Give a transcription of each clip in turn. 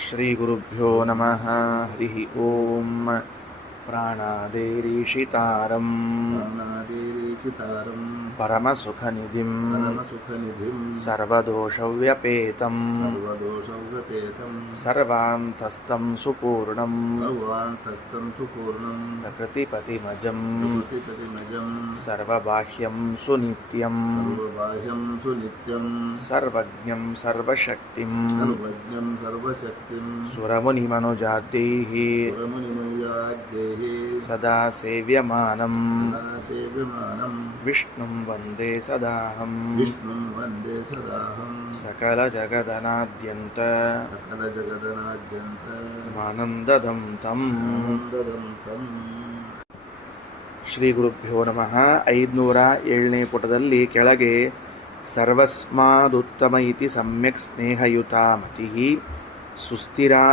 ಶ್ರೀಗುರುಭ್ಯೋ ನಮಃ. ಹರಿ ಓಂ. ಪ್ರಾಣಾದೇರೀಶಿತಾರಂ ಪರಮಸುಖನಿಧಿಂ ಸರ್ವದೋಷವ್ಯಪೇತಂ ಸರ್ವಾಂತಸ್ಥಂ ಸುಪೂರ್ಣಂ ಪ್ರಕೃತಿಪತಿಮಜಂ ಸರ್ವಬಾಹ್ಯಂ ಸುನಿತ್ಯಂ ಸರ್ವಜ್ಞಂ ಸರ್ವಶಕ್ತಿಂ ಸುರಮುನಿಮನುಜಾದ್ಯೈಃ ಸದಾ ಸೇವ್ಯಮಾನಂ ವಿಷ್ಣುಂ ವಂದೇ ಸದಾಹಂ ಸಕಲ ಜಗದನಾದ್ಯಂತ ಮಾನಂ ದದಂ ತಂ. ಶ್ರೀ ಗುರುಭ್ಯೋ ನಮಃ. 507ನೇ ಪುಟದಲ್ಲಿ ಕೆಳಗೆ ಸರ್ವಸ್ಮಾದುತ್ತಮ ಇತಿ ಸಮ್ಯಕ್ ಸ್ನೇಹಯುತಾ ಮತಿಃ ಸುಸ್ಥಿರಾ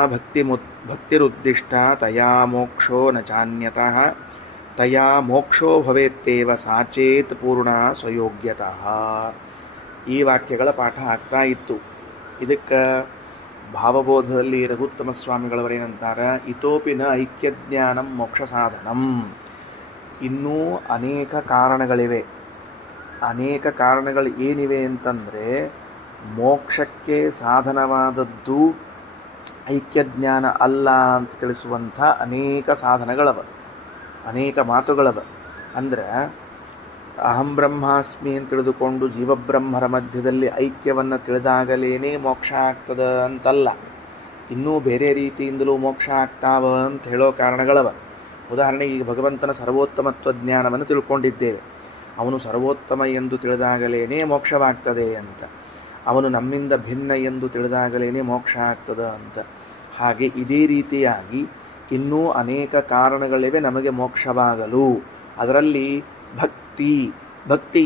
ಭಕ್ತಿರುದ್ದಿಷ್ಟ ತಯಾ ಮೋಕ್ಷೋ ನ ಚಾನ್ಯತಃ ತಯಾ ಮೋಕ್ಷೋ ಭವೇತ್ತೇವ ಸಾಚೇತ್ ಪೂರ್ಣ ಸ್ವಯೋಗ್ಯತಃ. ಈ ವಾಕ್ಯಗಳ ಪಾಠ ಆಗ್ತಾ ಇತ್ತು. ಇದಕ್ಕೆ ಭಾವಬೋಧದಲ್ಲಿ ರಘುತ್ತಮ ಸ್ವಾಮಿಗಳವರೇನಂತಾರೆ, ಇತೋಪಿ ನ ಐಕ್ಯಜ್ಞಾನಂ ಮೋಕ್ಷ ಸಾಧನಂ. ಇನ್ನೂ ಅನೇಕ ಕಾರಣಗಳಿವೆ. ಅನೇಕ ಕಾರಣಗಳು ಏನಿವೆ ಅಂತಂದರೆ, ಮೋಕ್ಷಕ್ಕೆ ಸಾಧನವಾದದ್ದು ಐಕ್ಯಜ್ಞಾನ ಅಲ್ಲ ಅಂತ ತಿಳಿಸುವಂಥ ಅನೇಕ ಸಾಧನಗಳವ, ಅನೇಕ ಮಾತುಗಳವ. ಅಂದರೆ ಅಹಂ ಬ್ರಹ್ಮಾಸ್ಮಿ ಅಂತ ತಿಳಿದುಕೊಂಡು ಜೀವಬ್ರಹ್ಮರ ಮಧ್ಯದಲ್ಲಿ ಐಕ್ಯವನ್ನು ತಿಳಿದಾಗಲೇ ಮೋಕ್ಷ ಆಗ್ತದ ಅಂತಲ್ಲ, ಇನ್ನೂ ಬೇರೆ ರೀತಿಯಿಂದಲೂ ಮೋಕ್ಷ ಆಗ್ತಾವ ಅಂತ ಹೇಳೋ ಕಾರಣಗಳವ. ಉದಾಹರಣೆಗೆ, ಈಗ ಭಗವಂತನ ಸರ್ವೋತ್ತಮತ್ವ ಜ್ಞಾನವನ್ನು ತಿಳ್ಕೊಂಡಿದ್ದೇವೆ. ಅವನು ಸರ್ವೋತ್ತಮ ಎಂದು ತಿಳಿದಾಗಲೇ ಮೋಕ್ಷವಾಗ್ತದೆ ಅಂತ, ಅವನು ನಮ್ಮಿಂದ ಭಿನ್ನ ಎಂದು ತಿಳಿದಾಗಲೇ ಮೋಕ್ಷ ಆಗ್ತದ ಅಂತ. ಹಾಗೆ ಇದೇ ರೀತಿಯಾಗಿ ಇನ್ನೂ ಅನೇಕ ಕಾರಣಗಳಿವೆ ನಮಗೆ ಮೋಕ್ಷವಾಗಲು. ಅದರಲ್ಲಿ ಭಕ್ತಿ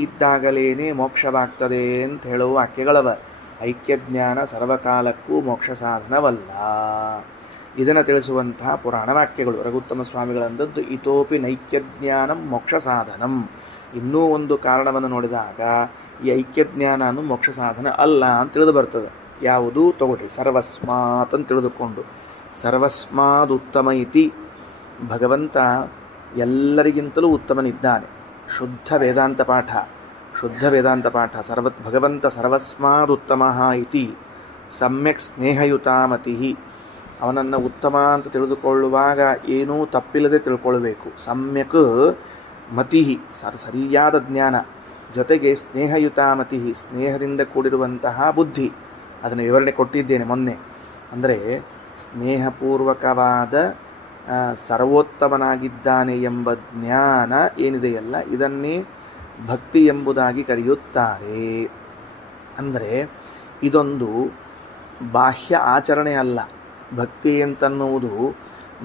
ಇದ್ದಾಗಲೇ ಮೋಕ್ಷವಾಗ್ತದೆ ಅಂತ ಹೇಳುವ ವಾಕ್ಯಗಳವ. ಐಕ್ಯಜ್ಞಾನ ಸರ್ವಕಾಲಕ್ಕೂ ಮೋಕ್ಷ ಸಾಧನವಲ್ಲ. ಇದನ್ನು ತಿಳಿಸುವಂತಹ ಪುರಾಣ ವಾಕ್ಯಗಳು. ರಘುತ್ತಮ ಸ್ವಾಮಿಗಳಂದದ್ದು ಇತೋಪಿ ನೈಕ್ಯಜ್ಞಾನಂ ಮೋಕ್ಷ ಸಾಧನಂ. ಇನ್ನೂ ಒಂದು ಕಾರಣವನ್ನು ನೋಡಿದಾಗ ಈ ಐಕ್ಯಜ್ಞಾನನು ಮೋಕ್ಷ ಸಾಧನ ಅಲ್ಲ ಅಂತ ತಿಳಿದು ಬರ್ತದೆ. ಯಾವುದು ತಗೊಳ್ಳಿ, ಸರ್ವಸ್ಮಾತ್ ಅಂತ ತಿಳಿದುಕೊಂಡು, ಸರ್ವಸ್ಮಾದ್ ಉತ್ತಮ ಇತಿ, ಭಗವಂತ ಎಲ್ಲರಿಗಿಂತಲೂ ಉತ್ತಮನಿದ್ದಾನೆ. ಶುದ್ಧ ವೇದಾಂತ ಪಾಠ ಭಗವಂತ ಸರ್ವಸ್ಮಾದ್ ಉತ್ತಮ ಇತಿ ಸಮ್ಯಕ್ ಸ್ನೇಹಯುತಾ ಮತಿಃ. ಅವನನ್ನು ಉತ್ತಮ ಅಂತ ತಿಳಿದುಕೊಳ್ಳುವಾಗ ಏನೂ ತಪ್ಪಿಲ್ಲದೆ ತಿಳ್ಕೊಳ್ಬೇಕು. ಸಮ್ಯಕ್ ಮತಿಃ, ಸರಿಯಾದ ಜ್ಞಾನ, ಜೊತೆಗೆ ಸ್ನೇಹಯುತ ಮತಿಃ, ಸ್ನೇಹದಿಂದ ಕೂಡಿರುವಂತಹ ಬುದ್ಧಿ. ಅದನ್ನು ವಿವರಣೆ ಕೊಟ್ಟಿದ್ದೇನೆ ಮೊನ್ನೆ. ಅಂದರೆ ಸ್ನೇಹಪೂರ್ವಕವಾದ ಸರ್ವೋತ್ತಮನಾಗಿದ್ದಾನೆ ಎಂಬ ಜ್ಞಾನ ಏನಿದೆಯಲ್ಲ, ಇದನ್ನೇ ಭಕ್ತಿ ಎಂಬುದಾಗಿ ಕರೆಯುತ್ತಾರೆ. ಅಂದರೆ ಇದೊಂದು ಬಾಹ್ಯ ಆಚರಣೆ ಅಲ್ಲ. ಭಕ್ತಿ ಅಂತನ್ನುವುದು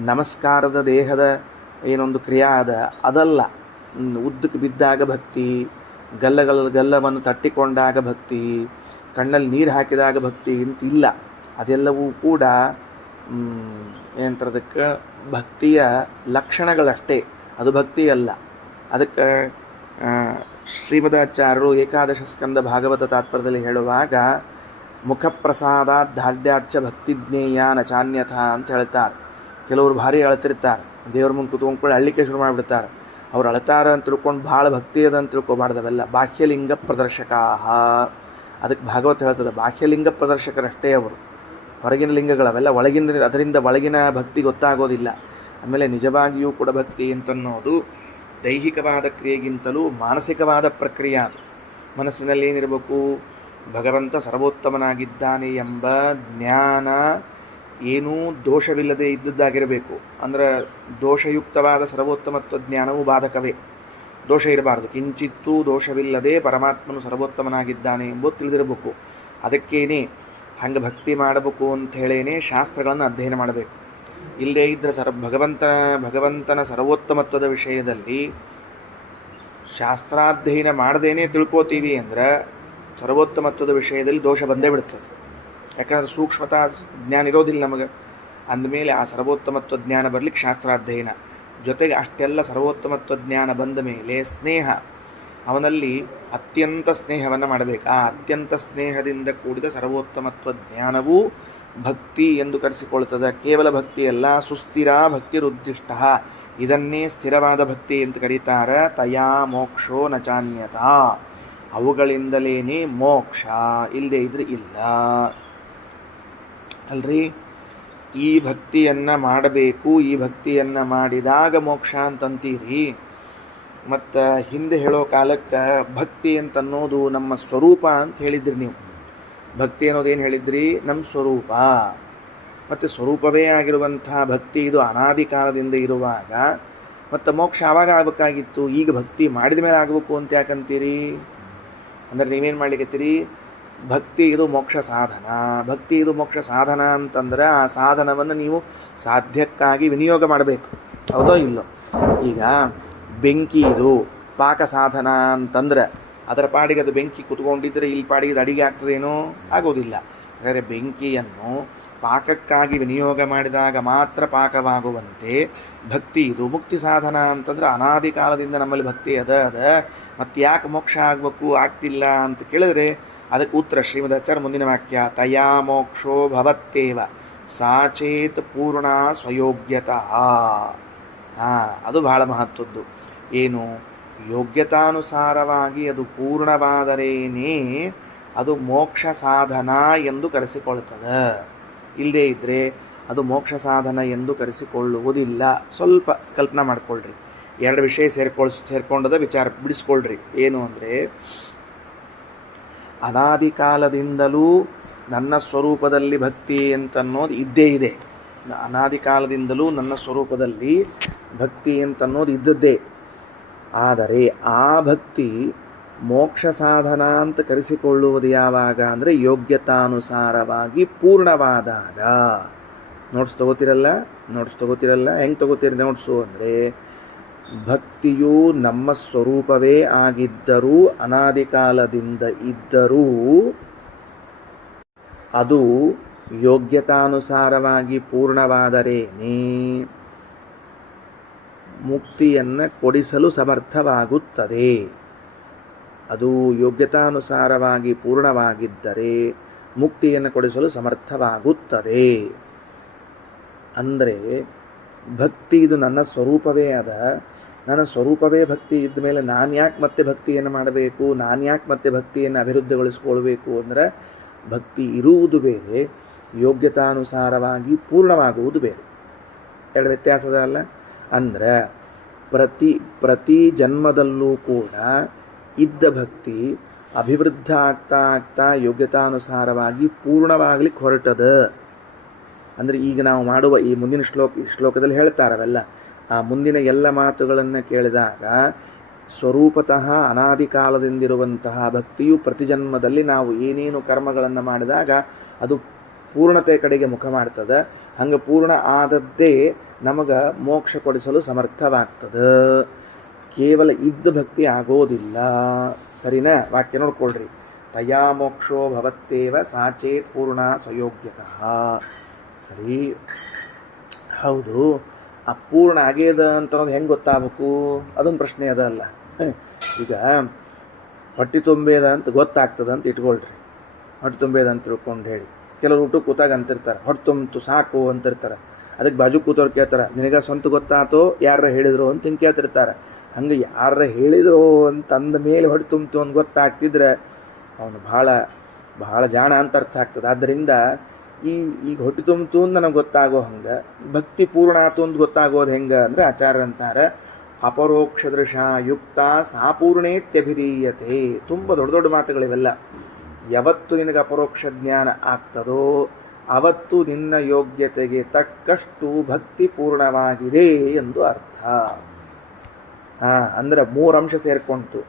ನಮಸ್ಕಾರದ ದೇಹದ ಏನೊಂದು ಕ್ರಿಯೆ ಅದಲ್ಲ. ಉದ್ದಕ್ಕೆ ಬಿದ್ದಾಗ ಭಕ್ತಿ, ಗಲ್ಲವನ್ನು ತಟ್ಟಿಕೊಂಡಾಗ ಭಕ್ತಿ, ಕಣ್ಣಲ್ಲಿ ನೀರು ಹಾಕಿದಾಗ ಭಕ್ತಿ ಅಂತಿಲ್ಲ. ಅದೆಲ್ಲವೂ ಕೂಡ ಏನಂತರದಕ್ಕೆ ಭಕ್ತಿಯ ಲಕ್ಷಣಗಳಷ್ಟೇ, ಅದು ಭಕ್ತಿ ಅಲ್ಲ. ಅದಕ್ಕೆ ಶ್ರೀಮದಾಚಾರ್ಯರು ಏಕಾದಶ ಸ್ಕಂದ ಭಾಗವತ ತಾತ್ಪರ್ಯದಲ್ಲಿ ಹೇಳುವಾಗ ಮುಖಪ್ರಸಾದ ದಾಢ್ಯಾಚ ಭಕ್ತಿ ಜ್ಞೇಯ ನ ಚಾನ್ಯಥ ಅಂತ ಹೇಳ್ತಾರೆ. ಕೆಲವರು ಭಾರಿ ಅಳ್ತಿರ್ತಾರೆ, ದೇವ್ರ ಮುಂದೆ ಕೂತ್ಕೊಂಡು ಅಳ್ಳಿಕೆ ಶುರು ಮಾಡಿಬಿಡ್ತಾರೆ. ಅವ್ರು ಅಳ್ತಾರ ಅಂತ ತಿಳ್ಕೊಂಡು ಭಾಳ ಭಕ್ತಿ ಅದ ಅಂತ ತಿಳ್ಕೊಬಾರ್ದವೆಲ್ಲ. ಬಾಹ್ಯಲಿಂಗ ಪ್ರದರ್ಶಕಾ, ಅದಕ್ಕೆ ಭಾಗವತ ಹೇಳ್ತದೆ, ಬಾಹ್ಯಲಿಂಗ ಪ್ರದರ್ಶಕರಷ್ಟೇ ಅವರು. ಹೊರಗಿನ ಲಿಂಗಗಳವೆಲ್ಲ ಅದರಿಂದ ಒಳಗಿನ ಭಕ್ತಿ ಗೊತ್ತಾಗೋದಿಲ್ಲ. ಆಮೇಲೆ ನಿಜವಾಗಿಯೂ ಕೂಡ ಭಕ್ತಿ ಅಂತನ್ನೋದು ದೈಹಿಕವಾದ ಕ್ರಿಯೆಗಿಂತಲೂ ಮಾನಸಿಕವಾದ ಪ್ರಕ್ರಿಯೆ. ಅದು ಮನಸ್ಸಿನಲ್ಲಿ ಏನಿರಬೇಕು, ಭಗವಂತ ಸರ್ವೋತ್ತಮನಾಗಿದ್ದಾನೆ ಎಂಬ ಜ್ಞಾನ ಏನೂ ದೋಷವಿಲ್ಲದೆ ಇದ್ದದ್ದಾಗಿರಬೇಕು. ಅಂದರೆ ದೋಷಯುಕ್ತವಾದ ಸರ್ವೋತ್ತಮತ್ವ ಜ್ಞಾನವು ಬಾಧಕವೇ, ದೋಷ ಇರಬಾರ್ದು. ಕಿಂಚಿತ್ತೂ ದೋಷವಿಲ್ಲದೆ ಪರಮಾತ್ಮನು ಸರ್ವೋತ್ತಮನಾಗಿದ್ದಾನೆ ಎಂಬುದು ತಿಳಿದಿರಬೇಕು. ಅದಕ್ಕೇನೆ ಹಂಗೆ ಭಕ್ತಿ ಮಾಡಬೇಕು ಅಂಥೇಳೇನೆ ಶಾಸ್ತ್ರಗಳನ್ನು ಅಧ್ಯಯನ ಮಾಡಬೇಕು. ಇಲ್ಲದೇ ಇದ್ದರೆ ಭಗವಂತನ ಸರ್ವೋತ್ತಮತ್ವದ ವಿಷಯದಲ್ಲಿ ಶಾಸ್ತ್ರಾಧ್ಯಯನ ಮಾಡದೇನೆ ತಿಳ್ಕೋತೀವಿ ಅಂದ್ರೆ ಸರ್ವೋತ್ತಮತ್ವದ ವಿಷಯದಲ್ಲಿ ದೋಷ ಬಂದೇ ಬಿಡ್ತದೆ. ಯಾಕಂದ್ರೆ ಸೂಕ್ಷ್ಮತಾ ಜ್ಞಾನ ಇರೋದಿಲ್ಲ ನಮಗೆ. ಅಂದಮೇಲೆ ಆ ಸರ್ವೋತ್ತಮತ್ವ ಜ್ಞಾನ ಬರಲಿಕ್ಕೆ ಶಾಸ್ತ್ರಾಧ್ಯಯನ, ಜೊತೆಗೆ ಅಷ್ಟೆಲ್ಲ ಸರ್ವೋತ್ತಮತ್ವ ಜ್ಞಾನ ಬಂದ ಮೇಲೆ ಸ್ನೇಹ, ಅವನಲ್ಲಿ ಅತ್ಯಂತ ಸ್ನೇಹವನ್ನು ಮಾಡಬೇಕು. ಆ ಅತ್ಯಂತ ಸ್ನೇಹದಿಂದ ಕೂಡಿದ ಸರ್ವೋತ್ತಮತ್ವ ಜ್ಞಾನವೂ ಭಕ್ತಿ ಎಂದು ಕರೆಸಿಕೊಳ್ತದೆ. ಕೇವಲ ಭಕ್ತಿಯಲ್ಲ, ಸುಸ್ಥಿರ ಭಕ್ತಿರುದ್ದಿಷ್ಟ, ಇದನ್ನೇ ಸ್ಥಿರವಾದ ಭಕ್ತಿ ಅಂತ ಕರೀತಾರೆ. ತಯಾ ಮೋಕ್ಷೋ ನಚಾನ್ಯತ, ಅವುಗಳಿಂದಲೇನೇ ಮೋಕ್ಷ, ಇಲ್ಲದೆ ಇದ್ರೆ ಇಲ್ಲ ಅಲ್ರಿ. ಈ ಭಕ್ತಿಯನ್ನು ಮಾಡಬೇಕು, ಈ ಭಕ್ತಿಯನ್ನು ಮಾಡಿದಾಗ ಮೋಕ್ಷ ಅಂತಂತೀರಿ. ಮತ್ತು ಹಿಂದೆ ಹೇಳೋ ಕಾಲಕ್ಕೆ ಭಕ್ತಿ ಅಂತನ್ನೋದು ನಮ್ಮ ಸ್ವರೂಪ ಅಂತ ಹೇಳಿದ್ರಿ ನೀವು. ಭಕ್ತಿ ಅನ್ನೋದೇನು ಹೇಳಿದ್ರಿ? ನಮ್ಮ ಸ್ವರೂಪ. ಮತ್ತು ಸ್ವರೂಪವೇ ಆಗಿರುವಂಥ ಭಕ್ತಿ ಇದು ಅನಾದಿ ಕಾಲದಿಂದ ಇರುವಾಗ ಮತ್ತು ಮೋಕ್ಷ ಆವಾಗ ಆಗಬೇಕಾಗಿತ್ತು, ಈಗ ಭಕ್ತಿ ಮಾಡಿದ ಮೇಲೆ ಆಗಬೇಕು ಅಂತ ಯಾಕಂತೀರಿ? ಅಂದರೆ ನೀವೇನು ಮಾಡ್ಲಿಕ್ಕತ್ತೀರಿ? ಭಕ್ತಿ ಇದು ಮೋಕ್ಷ ಸಾಧನ, ಭಕ್ತಿ ಇದು ಮೋಕ್ಷ ಸಾಧನ ಅಂತಂದರೆ ಆ ಸಾಧನವನ್ನು ನೀವು ಸಾಧ್ಯಕ್ಕಾಗಿ ವಿನಿಯೋಗ ಮಾಡಬೇಕು, ಹೌದೋ ಇಲ್ಲೋ? ಈಗ ಬೆಂಕಿ ಇದು ಪಾಕ ಸಾಧನ ಅಂತಂದ್ರೆ ಅದರ ಪಾಡಿಗೆ ಅದು ಬೆಂಕಿ ಕುತ್ಕೊಂಡಿದ್ರೆ ಇಲ್ಲಿ ಪಾಡಿಗೆ ಅಡಿಗೆ ಆಗ್ತದೇನೋ? ಆಗೋದಿಲ್ಲ. ಹಾಗಾದರೆ ಬೆಂಕಿಯನ್ನು ಪಾಕಕ್ಕಾಗಿ ವಿನಿಯೋಗ ಮಾಡಿದಾಗ ಮಾತ್ರ ಪಾಕವಾಗುವಂತೆ ಭಕ್ತಿ ಇದು ಮುಕ್ತಿ ಸಾಧನ ಅಂತಂದ್ರೆ ಅನಾದಿ ಕಾಲದಿಂದ ನಮ್ಮಲ್ಲಿ ಭಕ್ತಿ ಅದ ಮತ್ತು ಯಾಕೆ ಮೋಕ್ಷ ಆಗಬೇಕು ಆಗ್ತಿಲ್ಲ ಅಂತ ಕೇಳಿದ್ರೆ ಅದಕ್ಕೆ ಉತ್ತರ ಶ್ರೀಮದಾಚಾರ್ಯ ಮುಂದಿನ ವಾಕ್ಯ, ತಯಾ ಮೋಕ್ಷೋ ಭವತ್ತೇವ ಸಾಚೇತ್ ಪೂರ್ಣ ಸ್ವಯೋಗ್ಯತಃ. ಅದು ಬಹಳ ಮಹತ್ವದ್ದು. ಏನು? ಯೋಗ್ಯತಾನುಸಾರವಾಗಿ ಅದು ಪೂರ್ಣವಾದರೇನೇ ಅದು ಮೋಕ್ಷ ಸಾಧನ ಎಂದು ಕರೆಸಿಕೊಳ್ತದೆ. ಇಲ್ಲದೇ ಇದ್ದರೆ ಅದು ಮೋಕ್ಷ ಸಾಧನ ಎಂದು ಕರೆಸಿಕೊಳ್ಳುವುದಿಲ್ಲ. ಸ್ವಲ್ಪ ಕಲ್ಪನಾ ಮಾಡಿಕೊಳ್ಳ್ರಿ. ಎರಡು ವಿಷಯ ಸೇರ್ಕೊಂಡದ ವಿಚಾರ ಬಿಡಿಸ್ಕೊಳ್ರಿ. ಏನು ಅಂದರೆ, ಅನಾದಿ ಕಾಲದಿಂದಲೂ ನನ್ನ ಸ್ವರೂಪದಲ್ಲಿ ಭಕ್ತಿ ಅಂತನ್ನೋದು ಇದ್ದೇ ಇದೆ. ಅನಾದಿ ಕಾಲದಿಂದಲೂ ನನ್ನ ಸ್ವರೂಪದಲ್ಲಿ ಭಕ್ತಿ ಅಂತನ್ನೋದು ಇದ್ದದ್ದೇ. ಆದರೆ ಆ ಭಕ್ತಿ ಮೋಕ್ಷ ಸಾಧನ ಅಂತ ಕರೆಸಿಕೊಳ್ಳುವುದು ಯಾವಾಗ ಅಂದರೆ ಯೋಗ್ಯತಾನುಸಾರವಾಗಿ ಪೂರ್ಣವಾದಾಗ. ನೋಟ್ಸ್ ತಗೋತಿರಲ್ಲ ಹೆಂಗೆ ತಗೋತೀರಿ ನೋಟ್ಸು ಅಂದರೆ, ಭಕ್ತಿಯು ನಮ್ಮ ಸ್ವರೂಪವೇ ಆಗಿದ್ದರೂ ಅನಾದಿ ಕಾಲದಿಂದ ಇದ್ದರೂ ಅದು ಯೋಗ್ಯತಾನುಸಾರವಾಗಿ ಪೂರ್ಣವಾದರೇನೇ ಮುಕ್ತಿಯನ್ನು ಕೊಡಿಸಲು ಸಮರ್ಥವಾಗುತ್ತದೆ. ಅದು ಯೋಗ್ಯತಾನುಸಾರವಾಗಿ ಪೂರ್ಣವಾಗಿದ್ದರೆ ಮುಕ್ತಿಯನ್ನು ಕೊಡಿಸಲು ಸಮರ್ಥವಾಗುತ್ತದೆ. ಅಂದರೆ ಭಕ್ತಿ ಇದು ನನ್ನ ಸ್ವರೂಪವೇ ಅದ, ನನ್ನ ಸ್ವರೂಪವೇ ಭಕ್ತಿ ಇದ್ದ ಮೇಲೆ ನಾನು ಯಾಕೆ ಮತ್ತೆ ಭಕ್ತಿಯನ್ನು ಮಾಡಬೇಕು, ನಾನು ಯಾಕೆ ಮತ್ತೆ ಭಕ್ತಿಯನ್ನು ಅಭಿವೃದ್ಧಿಗೊಳಿಸ್ಕೊಳ್ಬೇಕು ಅಂದರೆ, ಭಕ್ತಿ ಇರುವುದು ಬೇರೆ, ಯೋಗ್ಯತಾನುಸಾರವಾಗಿ ಪೂರ್ಣವಾಗುವುದು ಬೇರೆ. ಎರಡು ವ್ಯತ್ಯಾಸದ ಅಲ್ಲ. ಅಂದರೆ ಪ್ರತಿ ಜನ್ಮದಲ್ಲೂ ಕೂಡ ಇದ್ದ ಭಕ್ತಿ ಅಭಿವೃದ್ಧ ಆಗ್ತಾ ಯೋಗ್ಯತಾನುಸಾರವಾಗಿ ಪೂರ್ಣವಾಗ್ಲಿಕ್ಕೆ ಹೊರಟದ. ಅಂದರೆ ಈಗ ನಾವು ಮಾಡುವ ಈ ಮುಂದಿನ ಶ್ಲೋಕದಲ್ಲಿ ಹೇಳ್ತಾರವೆಲ್ಲ, ಆ ಮುಂದಿನ ಎಲ್ಲ ಮಾತುಗಳನ್ನು ಕೇಳಿದಾಗ ಸ್ವರೂಪತಃ ಅನಾದಿ ಕಾಲದಿಂದಿರುವಂತಹ ಭಕ್ತಿಯು ಪ್ರತಿ ಜನ್ಮದಲ್ಲಿ ನಾವು ಏನೇನು ಕರ್ಮಗಳನ್ನು ಮಾಡಿದಾಗ ಅದು ಪೂರ್ಣತೆ ಕಡೆಗೆ ಮುಖ ಮಾಡ್ತದೆ. ಹಂಗೆ ಪೂರ್ಣ ಆದದ್ದೇ ನಮಗೆ ಮೋಕ್ಷ ಕೊಡಿಸಲು ಸಮರ್ಥವಾಗ್ತದೆ. ಕೇವಲ ಇದ್ದ ಭಕ್ತಿ ಆಗೋದಿಲ್ಲ. ಸರಿನಾ? ವಾಕ್ಯ ನೋಡ್ಕೊಳ್ರಿ. ತಯಾ ಮೋಕ್ಷೋ ಭವತ್ತೇವ ಸಾಚೇತ್ ಪೂರ್ಣ ಸ್ವಯೋಗ್ಯತಃ. ಸರಿ, ಹೌದು. ಅಪೂರ್ಣ ಆಗ್ಯದ ಅಂತನ್ನೋದು ಹೆಂಗೆ ಗೊತ್ತಾಗಬೇಕು? ಅದೊಂದು ಪ್ರಶ್ನೆ ಅದ ಅಲ್ಲ. ಈಗ ಹೊಟ್ಟೆ ತುಂಬೇದ ಅಂತ ಗೊತ್ತಾಗ್ತದೆ ಅಂತ ಇಟ್ಕೊಳ್ರಿ. ಹೊಟ್ಟೆ ತುಂಬೇದ ಅಂತ ತಿಳ್ಕೊಂಡು ಹೇಳಿ, ಕೆಲವರು ಊಟ ಕೂತಾಗ ಅಂತಿರ್ತಾರೆ ಹೊಟ್ಟೆ ತುಂಬಿತು ಸಾಕು ಅಂತಿರ್ತಾರೆ. ಅದಕ್ಕೆ ಬಾಜು ಕೂತವ್ರು ಕೇಳ್ತಾರೆ, ನಿನಗೆ ಸ್ವಂತ ಗೊತ್ತಾತೋ ಯಾರ ಹೇಳಿದ್ರು ಅಂತ ಹಿಂಗೆ ಕೇಳ್ತಿರ್ತಾರೆ. ಹಂಗೆ ಯಾರ ಹೇಳಿದ್ರು ಅಂತ ಅಂದ ಮೇಲೆ ಹೊಟ್ಟೆ ತುಂಬಿತು ಅಂತ ಗೊತ್ತಾಗ್ತಿದ್ರೆ ಅವನು ಭಾಳ ಜಾಣ ಅಂತ ಅರ್ಥ ಆಗ್ತದೆ. ಆದ್ದರಿಂದ ಈಗ ಹೊಟ್ಟೆ ತುಂಬಿತು ಅಂತ ನನಗೆ ಗೊತ್ತಾಗೋ ಹಂಗೆ ಭಕ್ತಿ ಪೂರ್ಣ ಆತು ಅಂತ ಗೊತ್ತಾಗೋದು ಹೆಂಗೆ ಅಂದರೆ, ಆಚಾರ್ಯ ಅಂತಾರೆ, ಅಪರೋಕ್ಷ ದೃಶ ಯುಕ್ತ ಸಾಪೂರ್ಣೇತ್ಯಭಿಧೀಯತೆ. ತುಂಬ ದೊಡ್ಡ ಮಾತುಗಳಿವೆಲ್ಲ. ಯಾವತ್ತು ನಿನಗೆ ಅಪರೋಕ್ಷ ಜ್ಞಾನ ಆಗ್ತದೋ ಅವತ್ತು ನಿನ್ನ ಯೋಗ್ಯತೆಗೆ ತಕ್ಕಷ್ಟು ಭಕ್ತಿ ಪೂರ್ಣವಾಗಿದೆ ಎಂದು ಅರ್ಥ. ಅಂದರೆ 3 ಅಂಶ ಸೇರ್ಕೊಂತು.